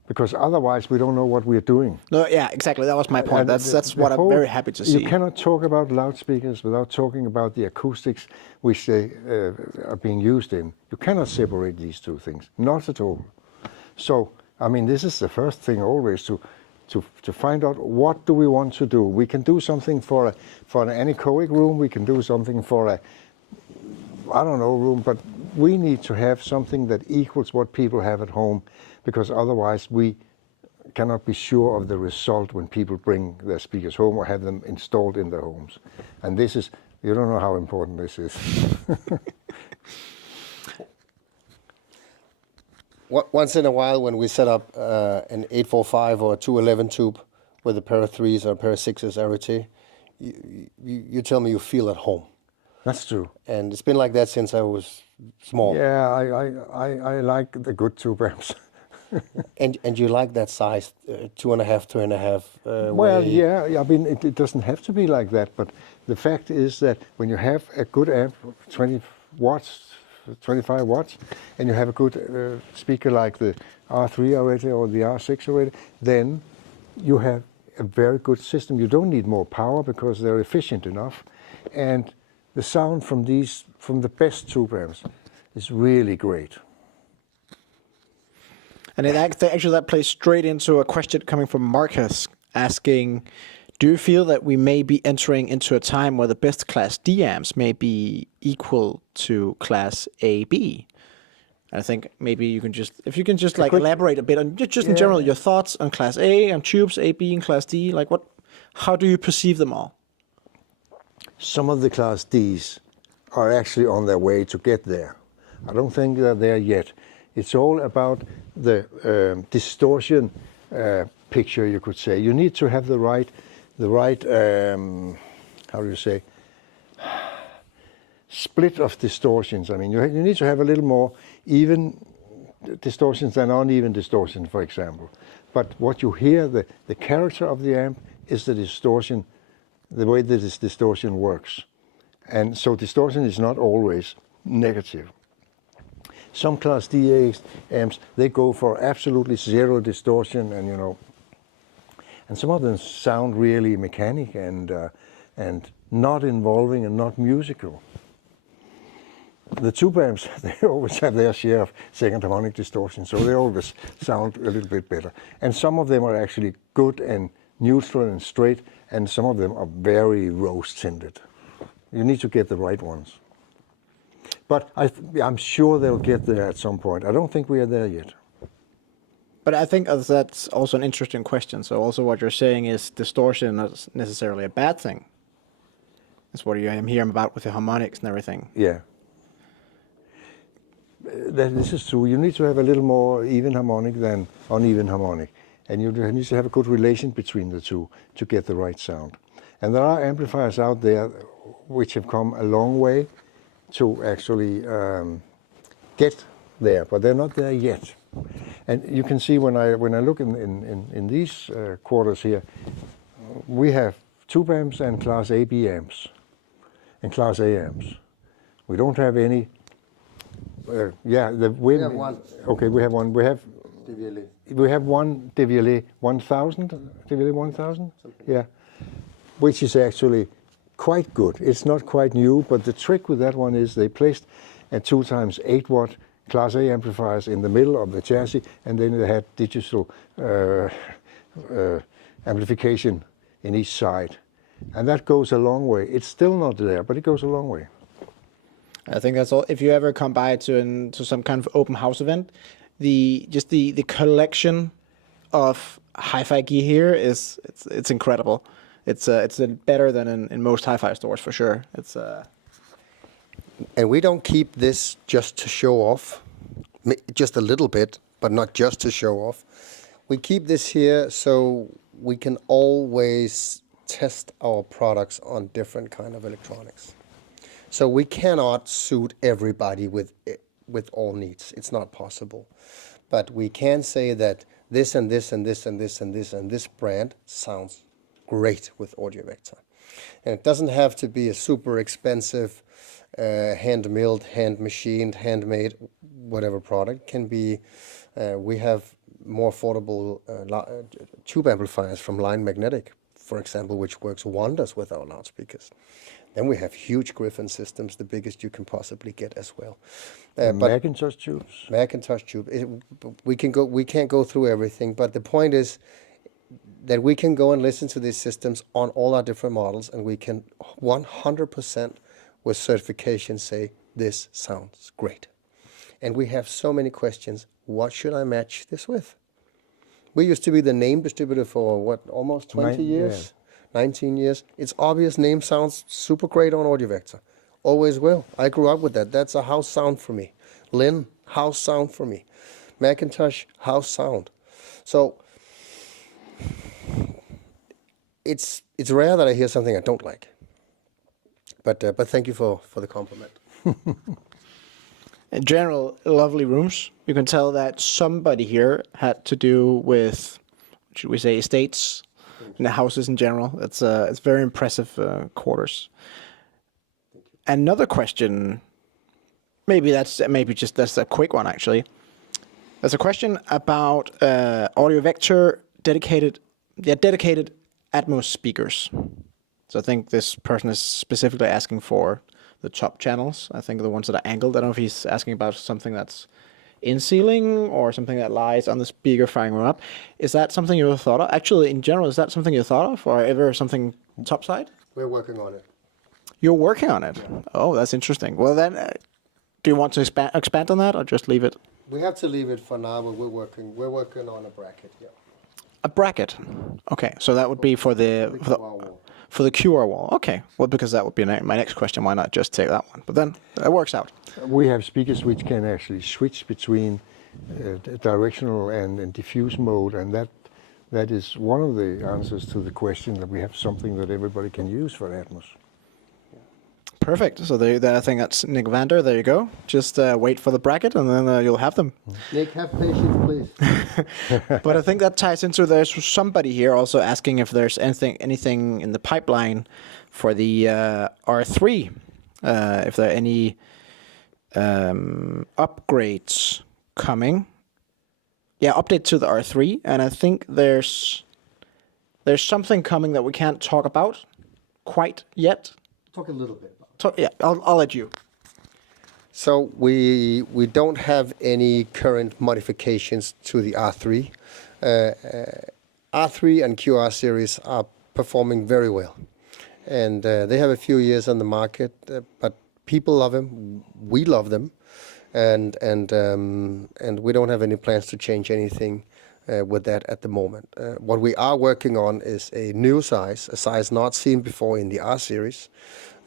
because otherwise we don't know what we're doing. No, yeah, exactly. That was my point. That's what I'm very happy to see. You cannot talk about loudspeakers without talking about the acoustics which they are being used in. You cannot separate these two things, not at all. So, this is the first thing always to find out what do we want to do. We can do something for an anechoic room. We can do something for room, but we need to have something that equals what people have at home, because otherwise we cannot be sure of the result when people bring their speakers home or have them installed in their homes. And this is, you don't know how important this is. Once in a while, when we set up an 845 or a 211 tube with a pair of 3s or a pair of 6s Arete, you tell me you feel at home. That's true. And it's been like that since I was small. Yeah, I like the good tube amps. And you like that size, 2.5, 3.5. Well, way. yeah, I mean, it doesn't have to be like that, but the fact is that when you have a good amp, 20 watts, 25 watts, and you have a good speaker like the R3 already or the R6 already, then you have a very good system. You don't need more power because they're efficient enough. And the sound from the best tube amps is really great. And actually that plays straight into a question coming from Marcus asking, do you feel that we may be entering into a time where the best Class D amps may be equal to Class AB? I think maybe you can if you can just like elaborate a bit on just in general your thoughts on Class A, on tubes, AB and Class D, like how do you perceive them all? Some of the Class Ds are actually on their way to get there. I don't think they're there yet. It's all about the distortion picture, you could say. You need to have the right how do you say, split of distortions. I mean, you need to have a little more even distortions than uneven distortion, for example. But what you hear, the character of the amp is the distortion, the way that this distortion works. And so distortion is not always negative. Some Class D amps, they go for absolutely zero distortion, and some of them sound really mechanic and not involving and not musical. The tube amps, they always have their share of second harmonic distortion, so they always sound a little bit better. And some of them are actually good and neutral and straight, and some of them are very rose-tinted. You need to get the right ones. But I'm sure they'll get there at some point. I don't think we are there yet. But I think that's also an interesting question. So also what you're saying is distortion not necessarily a bad thing. That's what I'm hearing about with the harmonics and everything. Yeah. This is true. You need to have a little more even harmonic than uneven harmonic. And you need to have a good relation between the two to get the right sound. And there are amplifiers out there which have come a long way to actually get there, but they're not there yet. And you can see when I look in these quarters here, we have tube amps and Class AB amps and Class A amps. We don't have any. We have one. Okay, we have one. We have one Devialet 1000. Devialet 1000. Yeah, which is actually quite good. It's not quite new, but the trick with that one is they placed a 2x8 watt Class A amplifiers in the middle of the chassis, and then they had digital amplification in each side. And that goes a long way. It's still not there, but it goes a long way. I think that's all. If you ever come by to some kind of open house event, the collection of hi-fi gear here it's incredible. It's better than in most hi-fi stores for sure. And we don't keep this just to show off, just a little bit, but not just to show off. We keep this here so we can always test our products on different kind of electronics. So we cannot suit everybody with all needs. It's not possible. But we can say that this and this and this and this and this and this brand sounds great with Audiovector. And it doesn't have to be a super expensive hand-milled, hand-machined, handmade, whatever product. Can be, we have more affordable tube amplifiers from Line Magnetic, for example, which works wonders with our loudspeakers. Then we have huge Griffin systems, the biggest you can possibly get as well. Macintosh tubes. Macintosh tube. We can't go through everything, but the point is that we can go and listen to these systems on all our different models, and we can 100% with certification say this sounds great. And we have so many questions. What should I match this with? We used to be the name distributor for what, almost 20 years? 19 years. It's obvious name sounds super great on Audiovector. Always will. I grew up with that. That's a house sound for me. Lin, house sound for me. Macintosh, house sound. So it's rare that I hear something I don't like. But thank you for the compliment. In general, lovely rooms. You can tell that somebody here had to do with, should we say, estates and the houses in general. It's very impressive quarters. Another question, maybe that's a quick one actually. There's a question about Audiovector dedicated Atmos speakers. So I think this person is specifically asking for the top channels. I think the ones that are angled. I don't know if he's asking about something that's in ceiling or something that lies on the speaker firing them up. Is that something you thought of? Actually, in general, is that something you thought of, or ever something topside? We're working on it. You're working on it. Oh, that's interesting. Well, then, do you want to expand on that, or just leave it? We have to leave it for now, but we're working on a bracket. Yeah. A bracket. Okay, so that would be for the QR wall. Okay, well, because that would be my next question. Why not just take that one? But then that works out. We have speakers which can actually switch between directional and diffuse mode, and that is one of the answers to the question that we have something that everybody can use for Atmos. Perfect. So I think that's Nick Vander. There you go. Just wait for the bracket, and then you'll have them. Nick, have patience, please. But I think that ties into there's somebody here also asking if there's anything in the pipeline for the R3. If there are any upgrades coming. Yeah, update to the R3, and I think there's something coming that we can't talk about quite yet. Talk a little bit. Yeah, I'll let you. So we don't have any current modifications to the R3. R3 and QR series are performing very well, and they have a few years on the market, but people love them. We love them, and we don't have any plans to change anything with that at the moment. What we are working on is a new size, a size not seen before in the R series,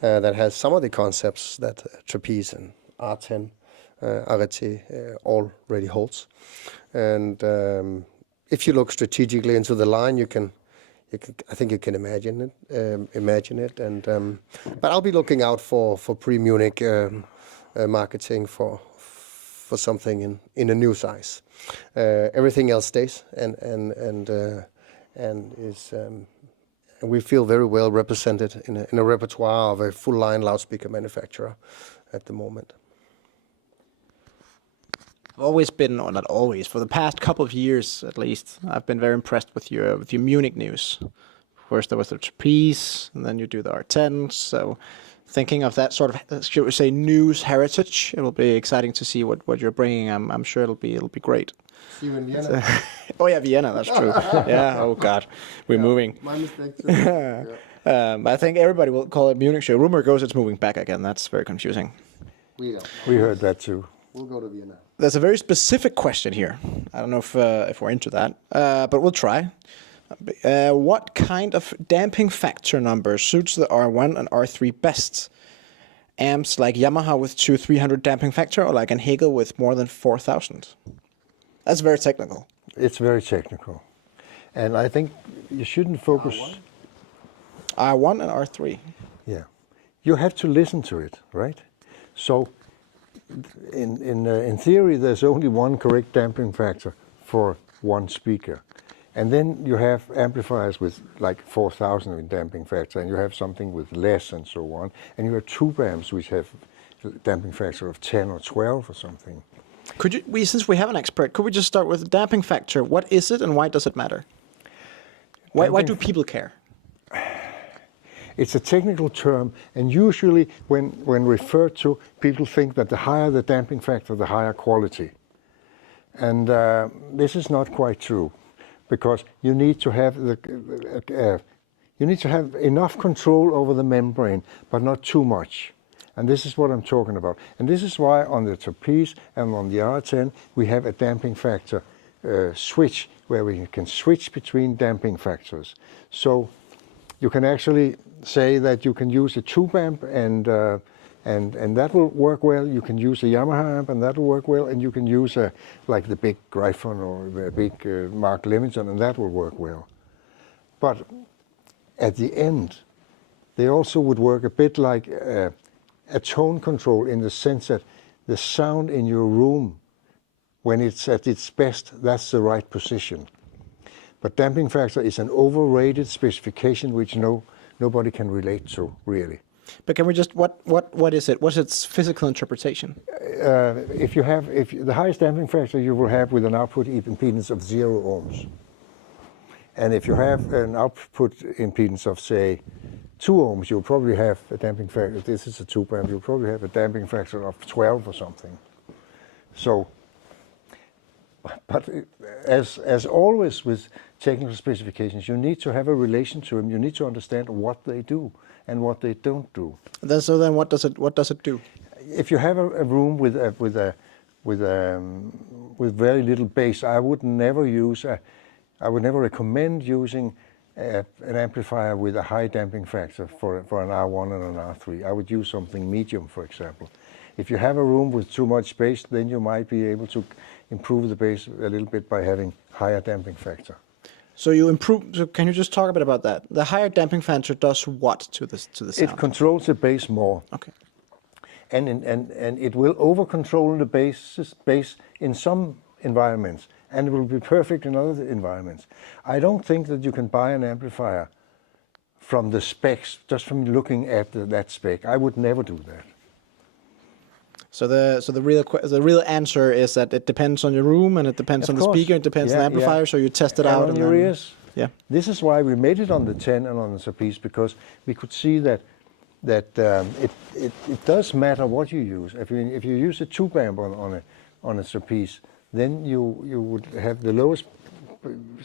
that has some of the concepts that Trapeze and R10, Arete already holds. And if you look strategically into the line, I think you can imagine it. And but I'll be looking out for pre-Munich marketing for something in a new size. Everything else stays and is. And we feel very well represented in a repertoire of a full-line loudspeaker manufacturer at the moment. I've always been, or not always, for the past couple of years at least, I've been very impressed with your Munich news. First there was the Trapeze, and then you do the R10. So thinking of that sort of, should we say, news heritage, it will be exciting to see what you're bringing. I'm sure it'll be great. See you in Vienna. Oh yeah, Vienna, that's true. Yeah, oh God, we're moving. My mistake too. Yeah. I think everybody will call it Munich show. Rumor goes it's moving back again. That's very confusing. We don't. We heard that too. We'll go to Vienna. There's a very specific question here. I don't know if we're into that, but we'll try. What kind of damping factor number suits the R1 and R3 best? Amps like Yamaha with 2-300 damping factor, or like an Hegel with more than 4,000? That's very technical. It's very technical. And I think you shouldn't focus... R1 and R3. Yeah. You have to listen to it, right? So in theory, there's only one correct damping factor for one speaker. And then you have amplifiers with like 4,000 in damping factor, and you have something with less and so on. And you have tube amps which have damping factor of 10 or 12 or something. Could you, since we have an expert, could we just start with the damping factor? What is it and why does it matter? Why do people care? It's a technical term, and usually when referred to, people think that the higher the damping factor, the higher quality. And this is not quite true, because you need to have enough control over the membrane, but not too much. And this is what I'm talking about. And this is why on the Trapeze and on the R10 we have a damping factor switch, where we can switch between damping factors. So you can actually say that you can use a tube amp and that will work well. You can use a Yamaha amp and that will work well. And you can use like the big Gryphon or the big Mark Levinson, and that will work well. But at the end, they also would work a bit like a tone control, in the sense that the sound in your room, when it's at its best, that's the right position. But damping factor is an overrated specification which nobody can relate to, really. But can we just what is it? What's its physical interpretation? If the highest damping factor you will have with an output impedance of 0 ohms, and if you have an output impedance of say 2 ohms, you'll probably have a damping factor. If this is a tube amp, you'll probably have a damping factor of 12 or something. So, but as always with technical specifications, you need to have a relation to them. You need to understand what they do and what they don't do. So then, what does it do? If you have a room with very little bass, I would never recommend using an amplifier with a high damping factor for an R1 and an R3. I would use something medium, for example. If you have a room with too much bass, then you might be able to improve the bass a little bit by having higher damping factor. So you improve. So can you just talk a bit about that? The higher damping factor does what to the sound? It controls the bass more. Okay. And it will over-control the bass in some environments, and it will be perfect in other environments. I don't think that you can buy an amplifier from the specs, just from looking at that spec. I would never do that. So the real answer is that it depends on your room, and it depends on the speaker, it depends on the amplifier. So you test it out on your ears. Yeah. This is why we made it on the 10 and on the Surpice, because we could see that it does matter what you use. If you use a tube amp on a Surpice, then you would have the lowest.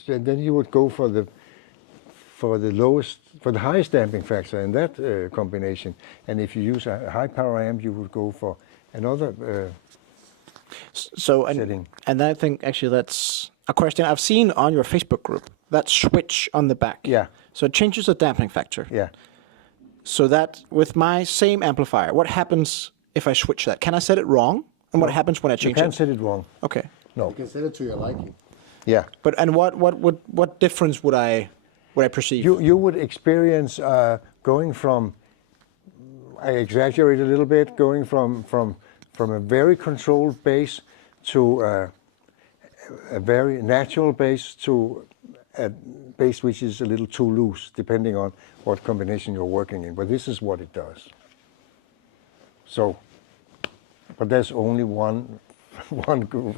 Then you would go for the highest damping factor in that combination. And if you use a high power amp, you would go for another setting. And I think actually that's a question I've seen on your Facebook group. That switch on the back. Yeah. So it changes the damping factor. Yeah. So that with my same amplifier, what happens if I switch that? Can I set it wrong? And what happens when I change it? You can't set it wrong. Okay. No. You can set it to your liking. Yeah. But what difference would I perceive? You would experience going from, I exaggerate a little bit, going from a very controlled bass to a very natural bass to a bass which is a little too loose, depending on what combination you're working in. But this is what it does. So, but there's only one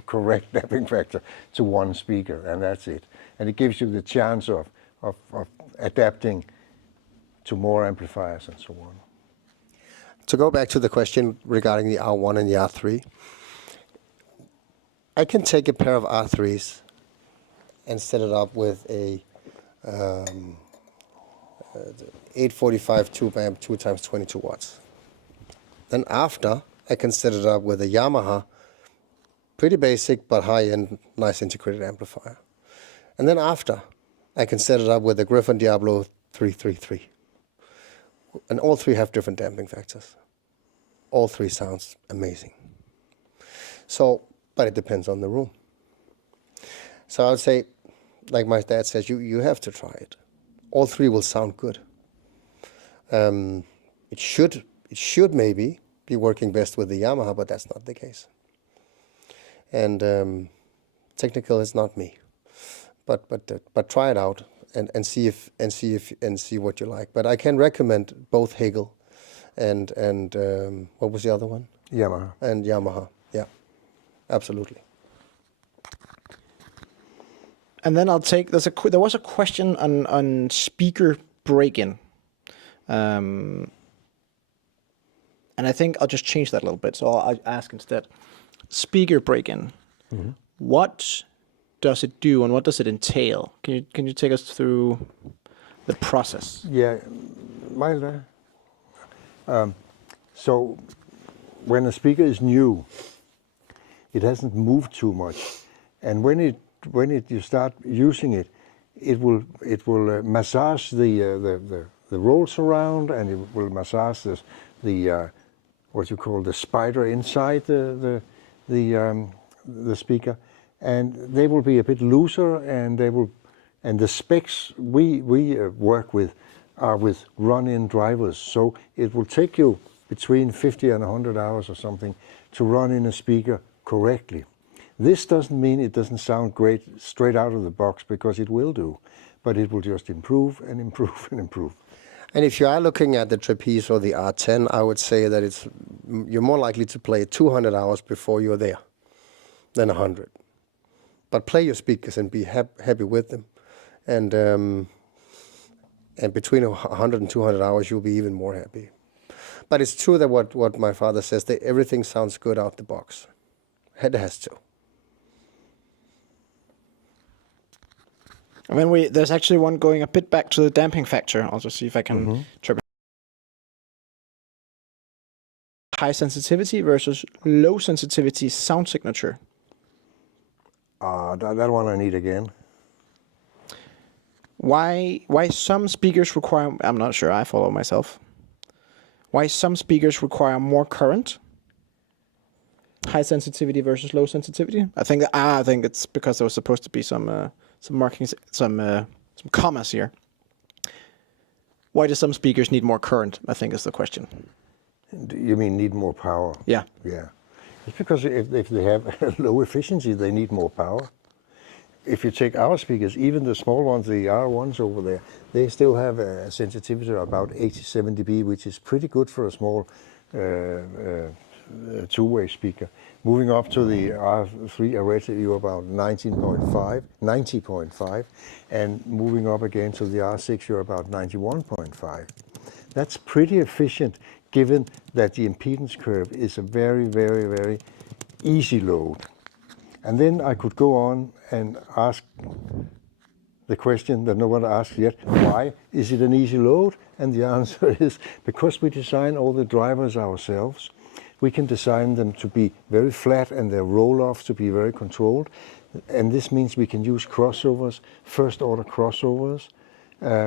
correct damping factor to one speaker, and that's it. And it gives you the chance of adapting to more amplifiers and so on. To go back to the question regarding the R1 and the R3, I can take a pair of R3s and set it up with a 845 tube amp 2 times 22 watts. Then after, I can set it up with a Yamaha, pretty basic but high-end, nice integrated amplifier. And then after, I can set it up with a Griffin Diablo 333. And all three have different damping factors. All three sounds amazing. So, but it depends on the room. So I would say, like my dad says, you have to try it. All three will sound good. It should maybe be working best with the Yamaha, but that's not the case. And technical is not me. But try it out and see what you like. But I can recommend both Hegel and what was the other one? Yamaha. And Yamaha. Yeah, absolutely. And then I'll take there was a question on speaker break-in, and I think I'll just change that a little bit. So I'll ask instead, speaker break-in. Mm-hmm. What does it do and what does it entail? Can you take us through the process? Yeah, milder. So when a speaker is new, it hasn't moved too much, and when you start using it, it will massage the rolls around, and it will massage the what you call the spider inside the speaker, and they will be a bit looser, and the specs we work with are with run-in drivers, so it will take you between 50 and 100 hours or something to run in a speaker correctly. This doesn't mean it doesn't sound great straight out of the box, because it will do, but it will just improve and improve and improve. And if you are looking at the trapeze or the R10, I would say that you're more likely to play 200 hours before you're there than 100. But play your speakers and be happy with them. And between 100 and 200 hours, you'll be even more happy. But it's true that what my father says, that everything sounds good out the box. It has to. And then there's actually one going a bit back to the damping factor. I'll just see if I can interpret. High sensitivity versus low sensitivity sound signature. That one I need again. Why some speakers require, I'm not sure, I follow myself. Why some speakers require more current? High sensitivity versus low sensitivity? I think it's because there was supposed to be some markings, some commas here. Why do some speakers need more current, I think is the question. You mean need more power? Yeah. Yeah. It's because if they have low efficiency, they need more power. If you take our speakers, even the small ones, the R1s over there, they still have a sensitivity of about 87 dB, which is pretty good for a small two-way speaker. Moving up to the R3 Arete, you're about 90.5, and moving up again to the R6, you're about 91.5. That's pretty efficient, given that the impedance curve is a very, very, very easy load. And then I could go on and ask the question that no one asked yet: why is it an easy load? And the answer is because we design all the drivers ourselves. We can design them to be very flat and their roll-off to be very controlled. And this means we can use crossovers, first-order crossovers,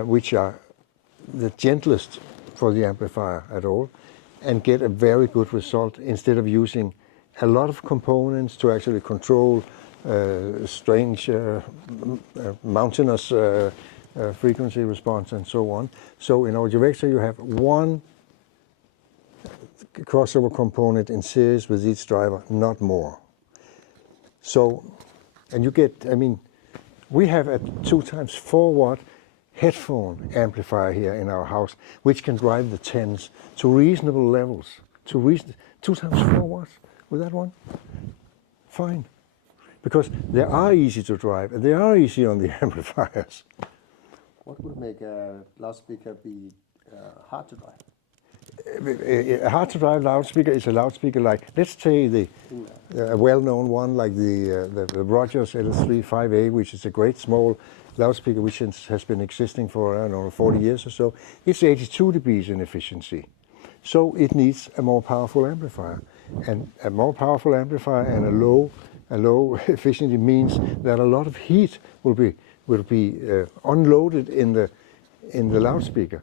which are the gentlest for the amplifier at all, and get a very good result instead of using a lot of components to actually control strange mountainous frequency response and so on. So in Audiovector you have one crossover component in series with each driver, not more. So, and you get, I mean, we have a 2x4 watt headphone amplifier here in our house, which can drive the 10s to reasonable levels. 2x4 watts with that one, fine. Because they are easy to drive and they are easy on the amplifiers. What would make a loudspeaker be hard to drive? A hard to drive loudspeaker is a loudspeaker like, let's say the well-known one like the Rogers LS3 5A, which is a great small loudspeaker which has been existing for, I don't know, 40 years or so. It's 82 dB in efficiency. So it needs a more powerful amplifier. And a more powerful amplifier and a low efficiency means that a lot of heat will be unloaded in the loudspeaker.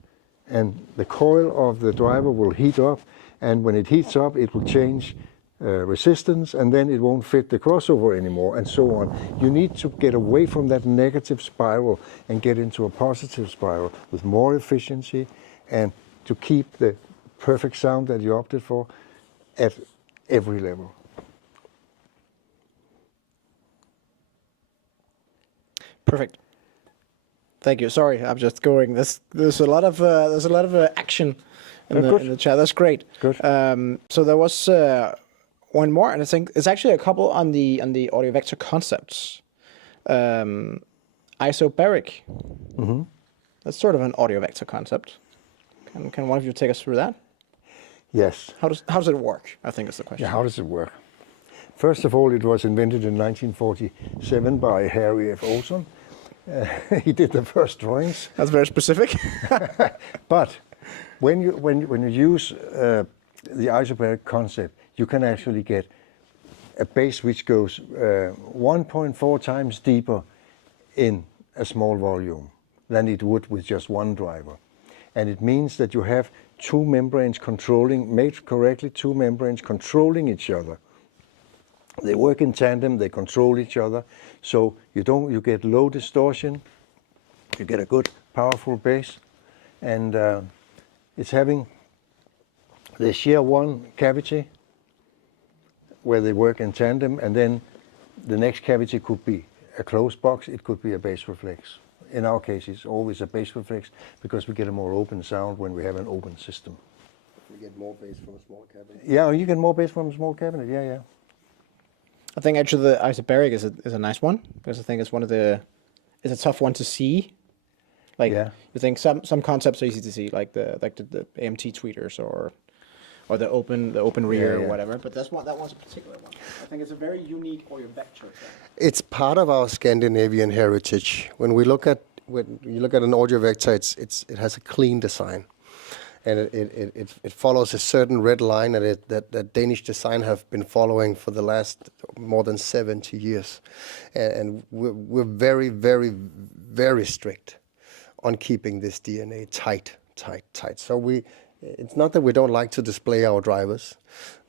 And the coil of the driver will heat up, and when it heats up, it will change resistance, and then it won't fit the crossover anymore, and so on. You need to get away from that negative spiral and get into a positive spiral with more efficiency, and to keep the perfect sound that you opted for at every level. Perfect. Thank you. Sorry, I'm just going. There's a lot of action in the chat. That's great. Good. So there was one more, and I think it's actually a couple on the Audiovector concepts. Isoberic. Mm-hmm. That's sort of an Audiovector concept. Can one of you take us through that? Yes. How does it work? I think is the question. Yeah, how does it work? First of all, it was invented in 1947 by Harry F. Olson. He did the first drawings. That's very specific. But when you use the Isoberic concept, you can actually get a bass which goes 1.4 times deeper in a small volume than it would with just one driver. And it means that you have two membranes made correctly, two membranes controlling each other. They work in tandem, they control each other, so you get low distortion, you get a good, powerful bass, and it's having they share one cavity where they work in tandem, and then the next cavity could be a closed box, it could be a bass reflex. In our case, it's always a bass reflex because we get a more open sound when we have an open system. We get more bass from a small cabinet. Yeah, you get more bass from a small cabinet, yeah. I think actually the Isoberic is a nice one, because I think it's one of the, it's a tough one to see. Like, Yeah. you think some concepts are easy to see, like the AMT tweeters or the open rear Yeah. or whatever. But that one's a particular one. I think it's a very unique Audiovector thing. It's part of our Scandinavian heritage. When you look at an Audiovector, it has a clean design, and it follows a certain red line that Danish design have been following for the last more than 70 years, and we're very, very, very strict on keeping this DNA tight. So it's not that we don't like to display our drivers.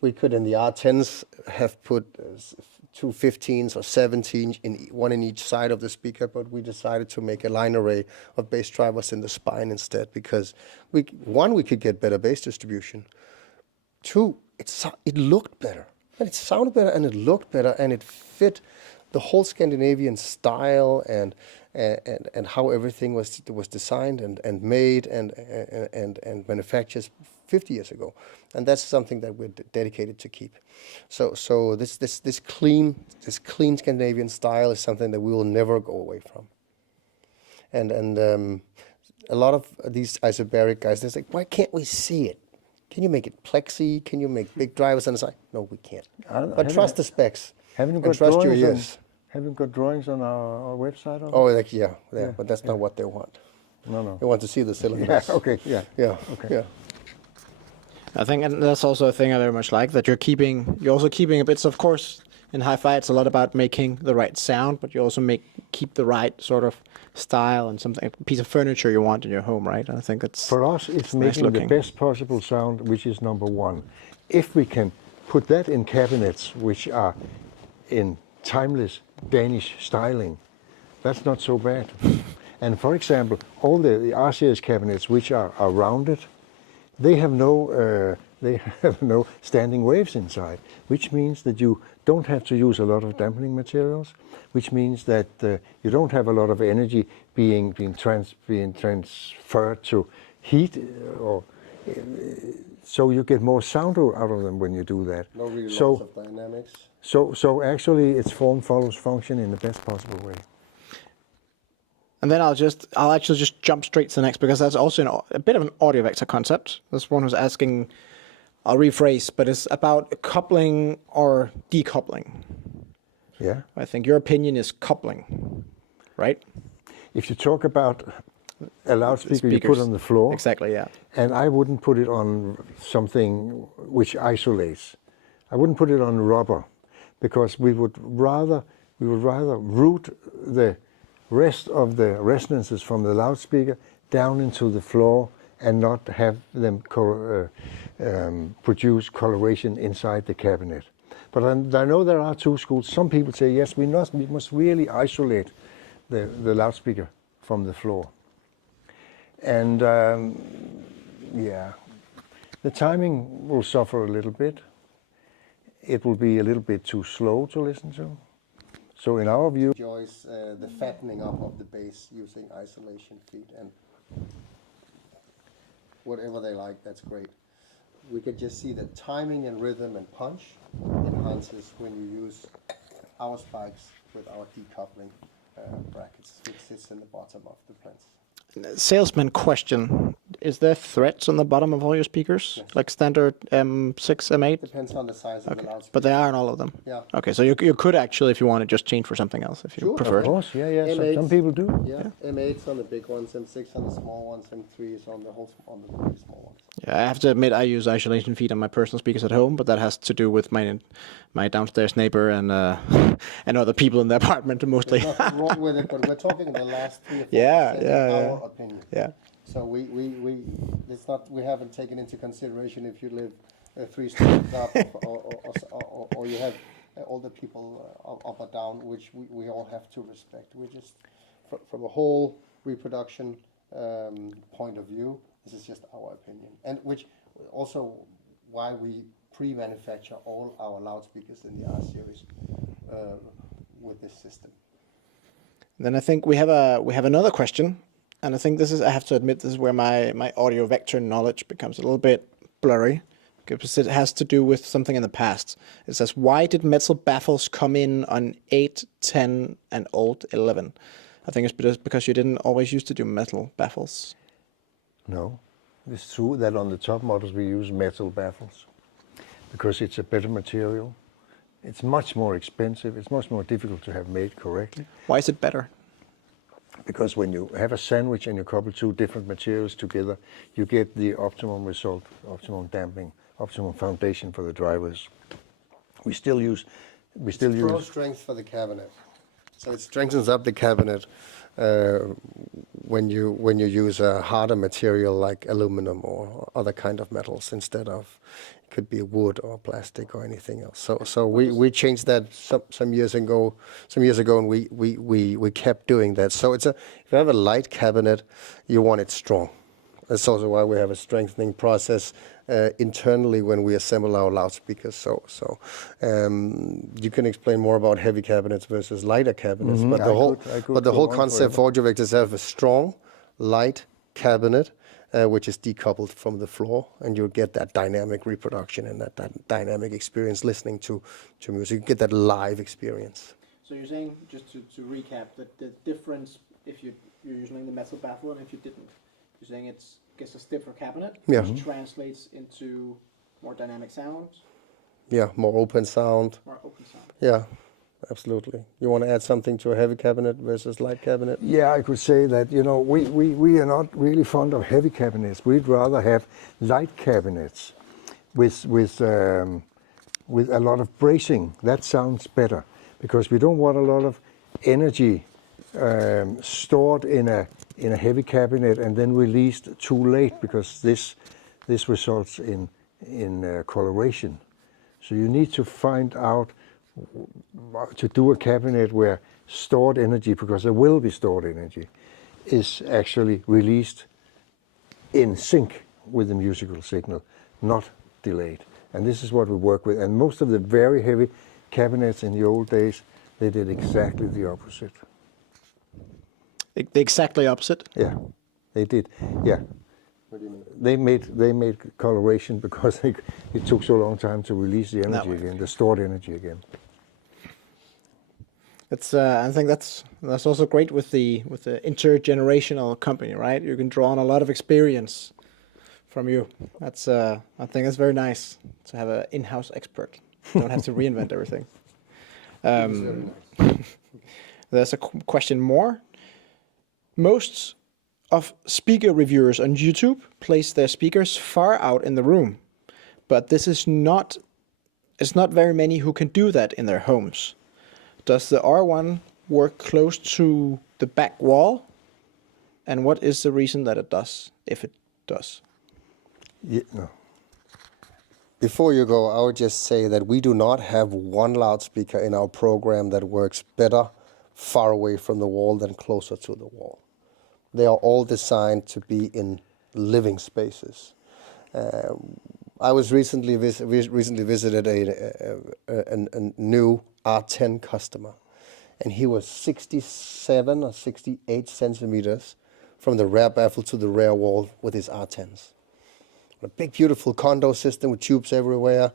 We could in the R10s have put 2 15s or 17s, one in each side of the speaker, but we decided to make a line array of bass drivers in the spine instead, because we could get better bass distribution. 2, it looked better, and it sounded better, and it looked better, and it fit the whole Scandinavian style and how everything was designed and made and manufactured 50 years ago, and that's something that we're dedicated to keep. So this clean Scandinavian style is something that we will never go away from. And a lot of these Isoberic guys, they're like, why can't we see it? Can you make it plexi? Can you make big drivers on the side? No, we can't. But trust the specs. Haven't you And got trust your drawings on, ears. haven't you got drawings on our website? Or? Oh, like, yeah, but that's not what they want. No. They want to see the cylinders. Yeah, okay, yeah. Yeah. I think, and that's also a thing I very much like, that you're also keeping a bit, so of course, in hi-fi it's a lot about making the right sound, but you also keep the right sort of style and something, a piece of furniture you want in your home, right? I think it's For us, it's nice making the looking. best possible sound, which is number one. If we can put that in cabinets which are in timeless Danish styling, that's not so bad. And for example, all the R-series cabinets which are rounded, they have no standing waves inside, which means that you don't have to use a lot of dampening materials, which means that you don't have a lot of energy being transferred to heat, so you get more sound out of them when you do that. No real So- loss of dynamics. So actually, its form follows function in the best possible way. And then I'll actually just jump straight to the next, because that's also a bit of an Audiovector concept. This one was asking, I'll rephrase, but it's about coupling or decoupling. Yeah. I think your opinion is coupling, right? If you talk about a loudspeaker you put Speakers. on the floor, Exactly, yeah. and I wouldn't put it on something which isolates. I wouldn't put it on rubber, because we would rather route the rest of the resonances from the loudspeaker down into the floor and not have them produce coloration inside the cabinet. But I know there are two schools. Some people say, yes, we must really isolate the loudspeaker from the floor. And yeah, the timing will suffer a little bit. It will be a little bit too slow to listen to. So in our view, Enjoys the fattening up of the bass using isolation feet, and whatever they like, that's great. We could just see that timing and rhythm and punch enhances when you use our spikes with our decoupling brackets, which sits in the bottom of the plinth. Salesman question: is there threads on the bottom of all your speakers, Yes. like standard M6, M8? Depends on the size of the loudspeaker. But they are on all of them. Yeah. Okay, so you could actually, if you want to, just change for something else if you Sure. prefer. of course, yeah. Some M8s. people do. Yeah, M8's on the big ones, M6 on the small ones, M3 is on the really small ones. Yeah, I have to admit I use isolation feet on my personal speakers at home, but that has to do with my downstairs neighbor and and other people in the apartment mostly. There's nothing wrong with it, but we're talking the last 3 or 4%, Yeah, our opinion. Yeah. So we haven't taken into consideration if you live 3 stories up or you have older people up or down, which we all have to respect. We just, from a whole reproduction point of view, this is just our opinion. And which also, why we pre-manufacture all our loudspeakers in the R series with this system. Then I think we have another question, and I think I have to admit, this is where my Audiovector knowledge becomes a little bit blurry, because it has to do with something in the past. It says, why did metal baffles come in on 8, 10, and old 11? I think it's because you didn't always used to do metal baffles. No, it's true that on the top models we use metal baffles because it's a better material. It's much more expensive. It's much more difficult to have made correctly. Why is it better? Because when you have a sandwich and you couple two different materials together, you get the optimum result, optimum damping, optimum foundation for the drivers. We still use Pro strength for the cabinet. So it strengthens up the cabinet when you use a harder material like aluminum or other kind of metals instead of, it could be wood or plastic or anything else. So we changed that some years ago, and we kept doing that. So if you have a light cabinet, you want it strong. That's also why we have a strengthening process internally when we assemble our loudspeakers. So you can explain more about heavy cabinets versus lighter cabinets. But the whole concept for Audiovector is to have a strong, light cabinet which is decoupled from the floor, and you'll get that dynamic reproduction and that dynamic experience listening to music. You get that live experience. So you're saying, just to recap, that the difference if you're using the metal baffle and if you didn't, you're saying it gets a stiffer cabinet, Yeah. which translates into more dynamic sound, Yeah, more open sound. more open sound. Yeah, absolutely. You want to add something to a heavy cabinet versus light cabinet? Yeah, I could say that, we are not really fond of heavy cabinets. We'd rather have light cabinets with a lot of bracing. That sounds better because we don't want a lot of energy stored in a heavy cabinet and then released too late, because this results in coloration. So you need to find out to do a cabinet where stored energy, because there will be stored energy, is actually released in sync with the musical signal, not delayed. And this is what we work with. And most of the very heavy cabinets in the old days, they did exactly the opposite. The exactly opposite? Yeah, they did. Yeah. What do you mean? They made coloration because it took so long time to release the energy way. again, the stored energy again. It's I think that's also great with the intergenerational company, right? You can draw on a lot of experience from you. That's I think that's very nice to have an in-house expert. You don't have to reinvent everything. There's a question more. Most of speaker reviewers on YouTube place their speakers far out in the room, but it's not very many who can do that in their homes. Does the R1 work close to the back wall? And what is the reason that it does, if it does? Yeah, no. Before you go, I would just say that we do not have one loudspeaker in our program that works better far away from the wall than closer to the wall. They are all designed to be in living spaces. I was recently visited a new R10 customer, and he was 67 or 68 centimeters from the rear baffle to the rear wall with his R10s. A big, beautiful condo system with tubes everywhere,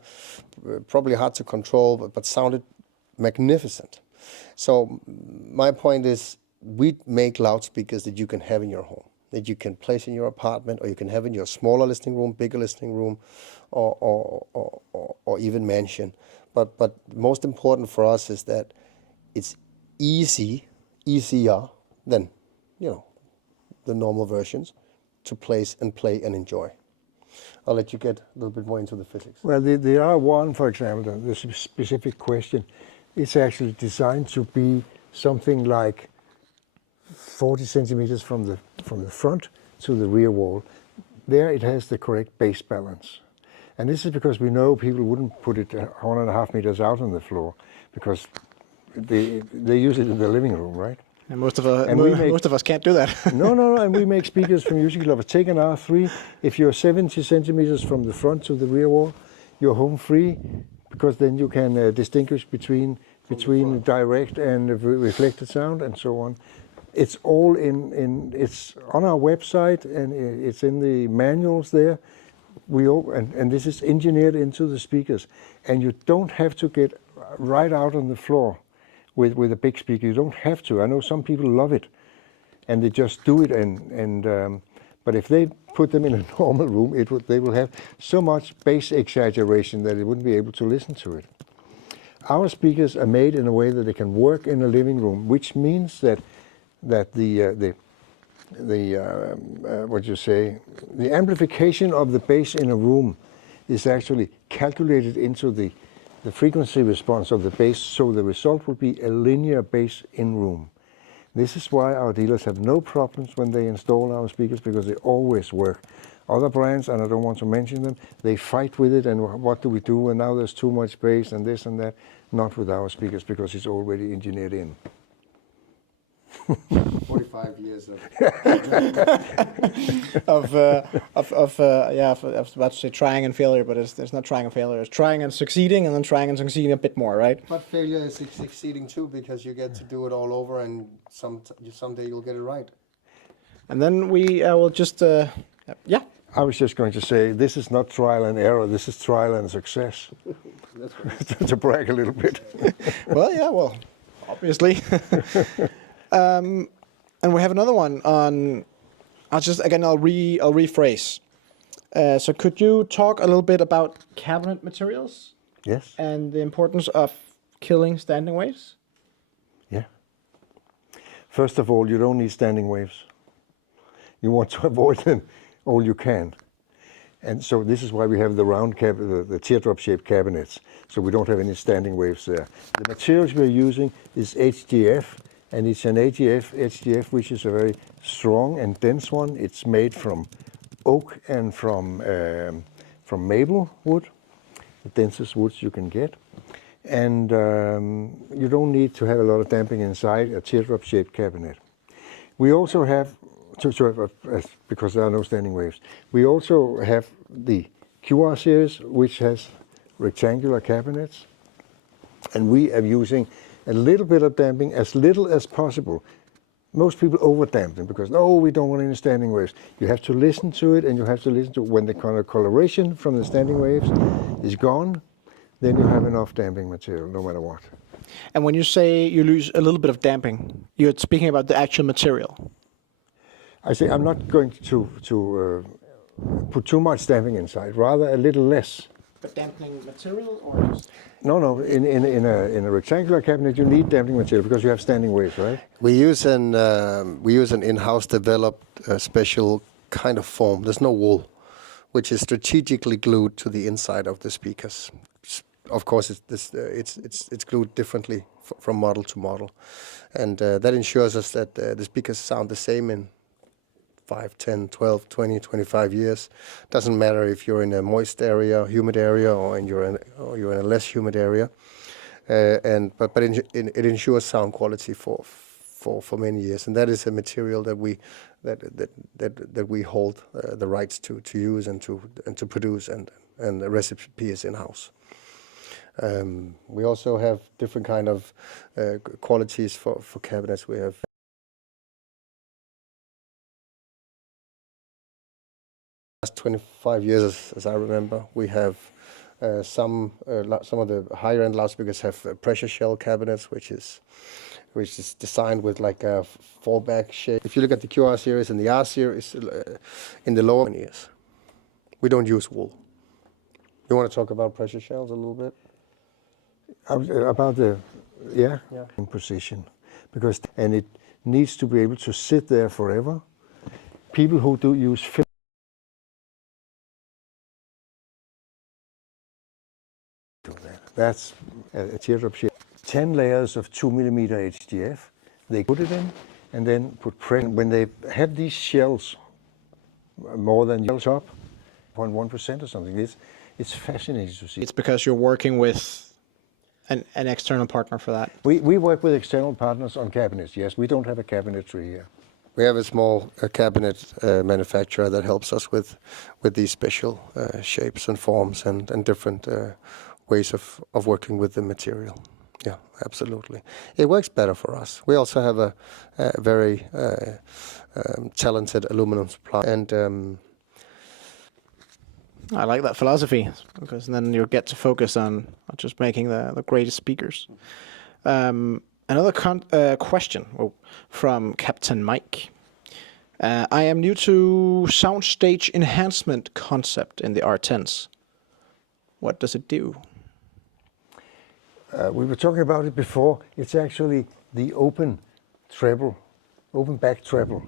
probably hard to control, but sounded magnificent. So my point is, we make loudspeakers that you can have in your home, that you can place in your apartment, or you can have in your smaller listening room, bigger listening room, or even mansion. But most important for us is that it's easier than the normal versions to place and play and enjoy. I'll let you get a little bit more into the physics. Well, the R1, for example, the specific question, it's actually designed to be something like 40 centimeters from the front to the rear wall. There it has the correct bass balance. And this is because we know people wouldn't put it 1.5 meters out on the floor, because they use it in the living room, right? And most of us can't do that. No, and we make speakers for music lovers. Take an R3, if you're 70 centimeters from the front to the rear wall, you're home free, because then you can distinguish between direct and reflected sound and so on. It's all it's on our website, and it's in the manuals there. And this is engineered into the speakers, and you don't have to get right out on the floor with a big speaker. You don't have to. I know some people love it, and they just do it. But if they put them in a normal room, they will have so much bass exaggeration that they wouldn't be able to listen to it. Our speakers are made in a way that they can work in a living room, which means that the amplification of the bass in a room is actually calculated into the frequency response of the bass, so the result will be a linear bass in room. This is why our dealers have no problems when they install our speakers, because they always work. Other brands, and I don't want to mention them, they fight with it, and what do we do, and now there's too much bass and this and that. Not with our speakers, because it's already engineered in. 45 years of I was about to say trying and failure, but it's not trying and failure. It's trying and succeeding, and then trying and succeeding a bit more, right? But failure is succeeding too, because you get to do it all over, and someday you'll get it right. And then we will just yeah. I was just going to say, this is not trial and error, this is trial and success. To brag a little bit. Well, obviously. And we have another one on. I'll rephrase. So could you talk a little bit about cabinet materials? Yes. And the importance of killing standing waves? Yeah. First of all, you don't need standing waves. You want to avoid them all you can. And so this is why we have the round the teardrop-shaped cabinets, so we don't have any standing waves there. The materials we're using is HDF, and it's an HDF which is a very strong and dense one. It's made from oak and from maple wood, the densest woods you can get. And you don't need to have a lot of damping inside a teardrop-shaped cabinet. We also have, because there are no standing waves, we also have the QR series, which has rectangular cabinets, and we are using a little bit of damping, as little as possible. Most people over-damp them because, no, we don't want any standing waves. You have to listen to it, and you have to listen to when the kind of coloration from the standing waves is gone, then you have enough damping material, no matter what. And when you say you lose a little bit of damping, you're speaking about the actual material. I say I'm not going to put too much damping inside, rather a little less. But dampening material, or just... No. In a rectangular cabinet, you need damping material because you have standing waves, right? We use an in-house developed special kind of foam. There's no wool, which is strategically glued to the inside of the speakers. Of course, it's glued differently from model to model, and that ensures us that the speakers sound the same in 5, 10, 12, 20, 25 years. Doesn't matter if you're in a moist area, humid area, or you're in a less humid area. But it ensures sound quality for many years, and that is a material that we hold the rights to use and to produce, and the recipe is in house. We also have different kind of qualities for cabinets. We have last 25 years, as I remember, we have some of the higher end loudspeakers have pressure shell cabinets, which is designed with like a fallback shape. If you look at the QR series and the R series, in the lower years, we don't use wool. You want to talk about pressure shells a little bit? About in position, because it needs to be able to sit there forever. People who do use film, that's a teardrop shape. 10 layers of 2mm HDF. They put it in and then put pressure. When they have these shells, more than the top, 0.1% or something, it's fascinating to see. It's because you're working with an external partner for that. We work with external partners on cabinets, yes. We don't have a cabinetry here. We have a small cabinet manufacturer that helps us with these special shapes and forms and different ways of working with the material. Yeah, absolutely. It works better for us. We also have a very talented aluminum supplier, and I like that philosophy, because then you get to focus on just making the greatest speakers. Another question from Captain Mike. I am new to soundstage enhancement concept in the R10s. What does it do? We were talking about it before. It's actually the open treble, open back treble.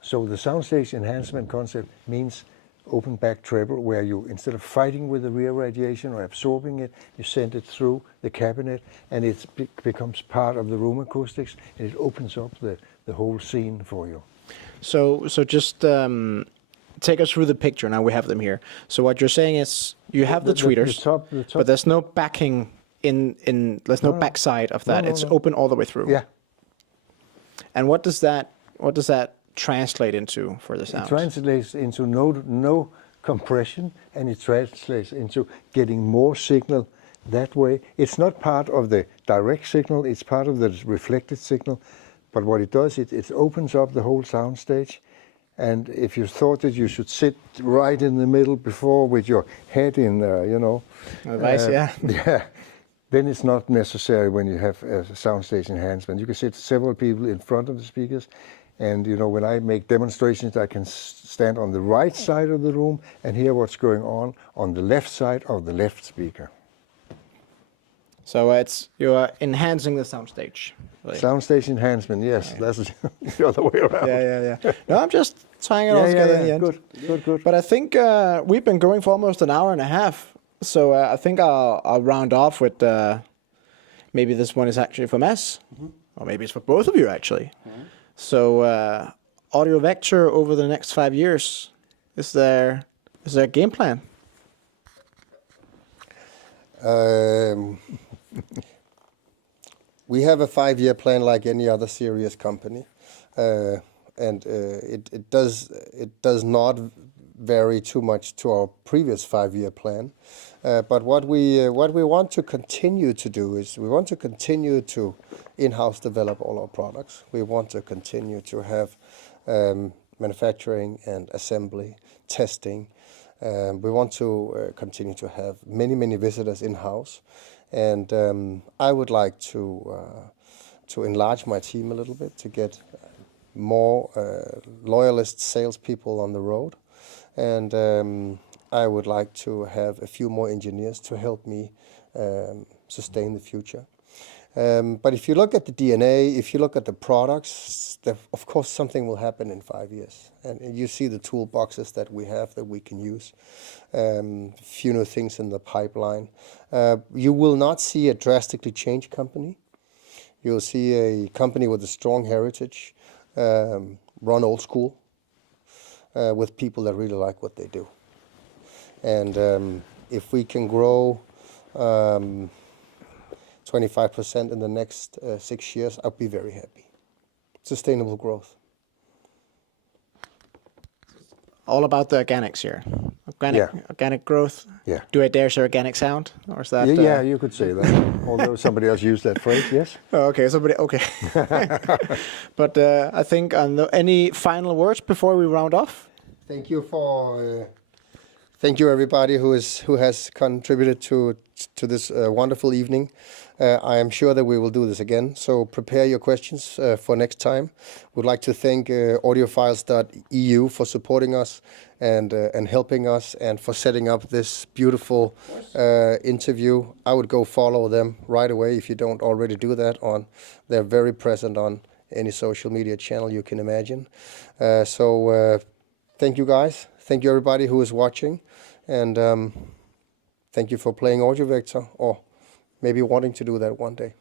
So the soundstage enhancement concept means open back treble, where you, instead of fighting with the rear radiation or absorbing it, you send it through the cabinet, and it becomes part of the room acoustics, and it opens up the whole scene for you. So just take us through the picture. Now we have them here. So what you're saying is you have the tweeters, the top, but there's no backing there's no backside of that. It's open all the way through. Yeah. And what does that translate into for the sound? It translates into no compression, and it translates into getting more signal that way. It's not part of the direct signal, it's part of the reflected signal. But what it does, it opens up the whole sound stage. And if you thought that you should sit right in the middle before with your head in, Advice, yeah. Yeah, then it's not necessary when you have a soundstage enhancement. You can sit several people in front of the speakers. And, when I make demonstrations, I can stand on the right side of the room and hear what's going on the left side of the left speaker. So you are enhancing the soundstage. Really. Soundstage enhancement, yes, that's the other way around. Yeah. No, I'm just tying it all together in the end. Good. But I think we've been going for almost an hour and a half. So I think I'll round off with maybe this one is actually for Mads, or maybe it's for both of you actually. So Audiovector over the next 5 years, is there a game plan? We have a 5-year plan like any other serious company, and it does not vary too much to our previous 5-year plan. But what we want to continue to do is we want to continue to in-house develop all our products. We want to continue to have manufacturing and assembly, testing. We want to continue to have many visitors in-house, and I would like to enlarge my team a little bit, to get more loyalist salespeople on the road, and I would like to have a few more engineers to help me sustain the future. But if you look at the DNA, if you look at the products, of course something will happen in 5 years. And you see the toolboxes that we have that we can use. Few new things in the pipeline. You will not see a drastically changed company. You'll see a company with a strong heritage, run old school, with people that really like what they do. And if we can grow 25% in the next 6 years, I'll be very happy. Sustainable growth. All about the organics here. Organic growth. Yeah. Do I dare say organic sound, or is that? Yeah, you could say that. Although somebody else used that phrase, yes. Oh, okay, okay. But I think any final words before we round off? Thank you everybody who has contributed to this wonderful evening. I am sure that we will do this again, so prepare your questions for next time. We'd like to thank audiofiles.eu for supporting us and helping us, and for setting up this beautiful interview. I would go follow them right away if you don't already do that. They're very present on any social media channel you can imagine. So thank you guys. Thank you everybody who is watching, and thank you for playing Audiovector, or maybe wanting to do that one day.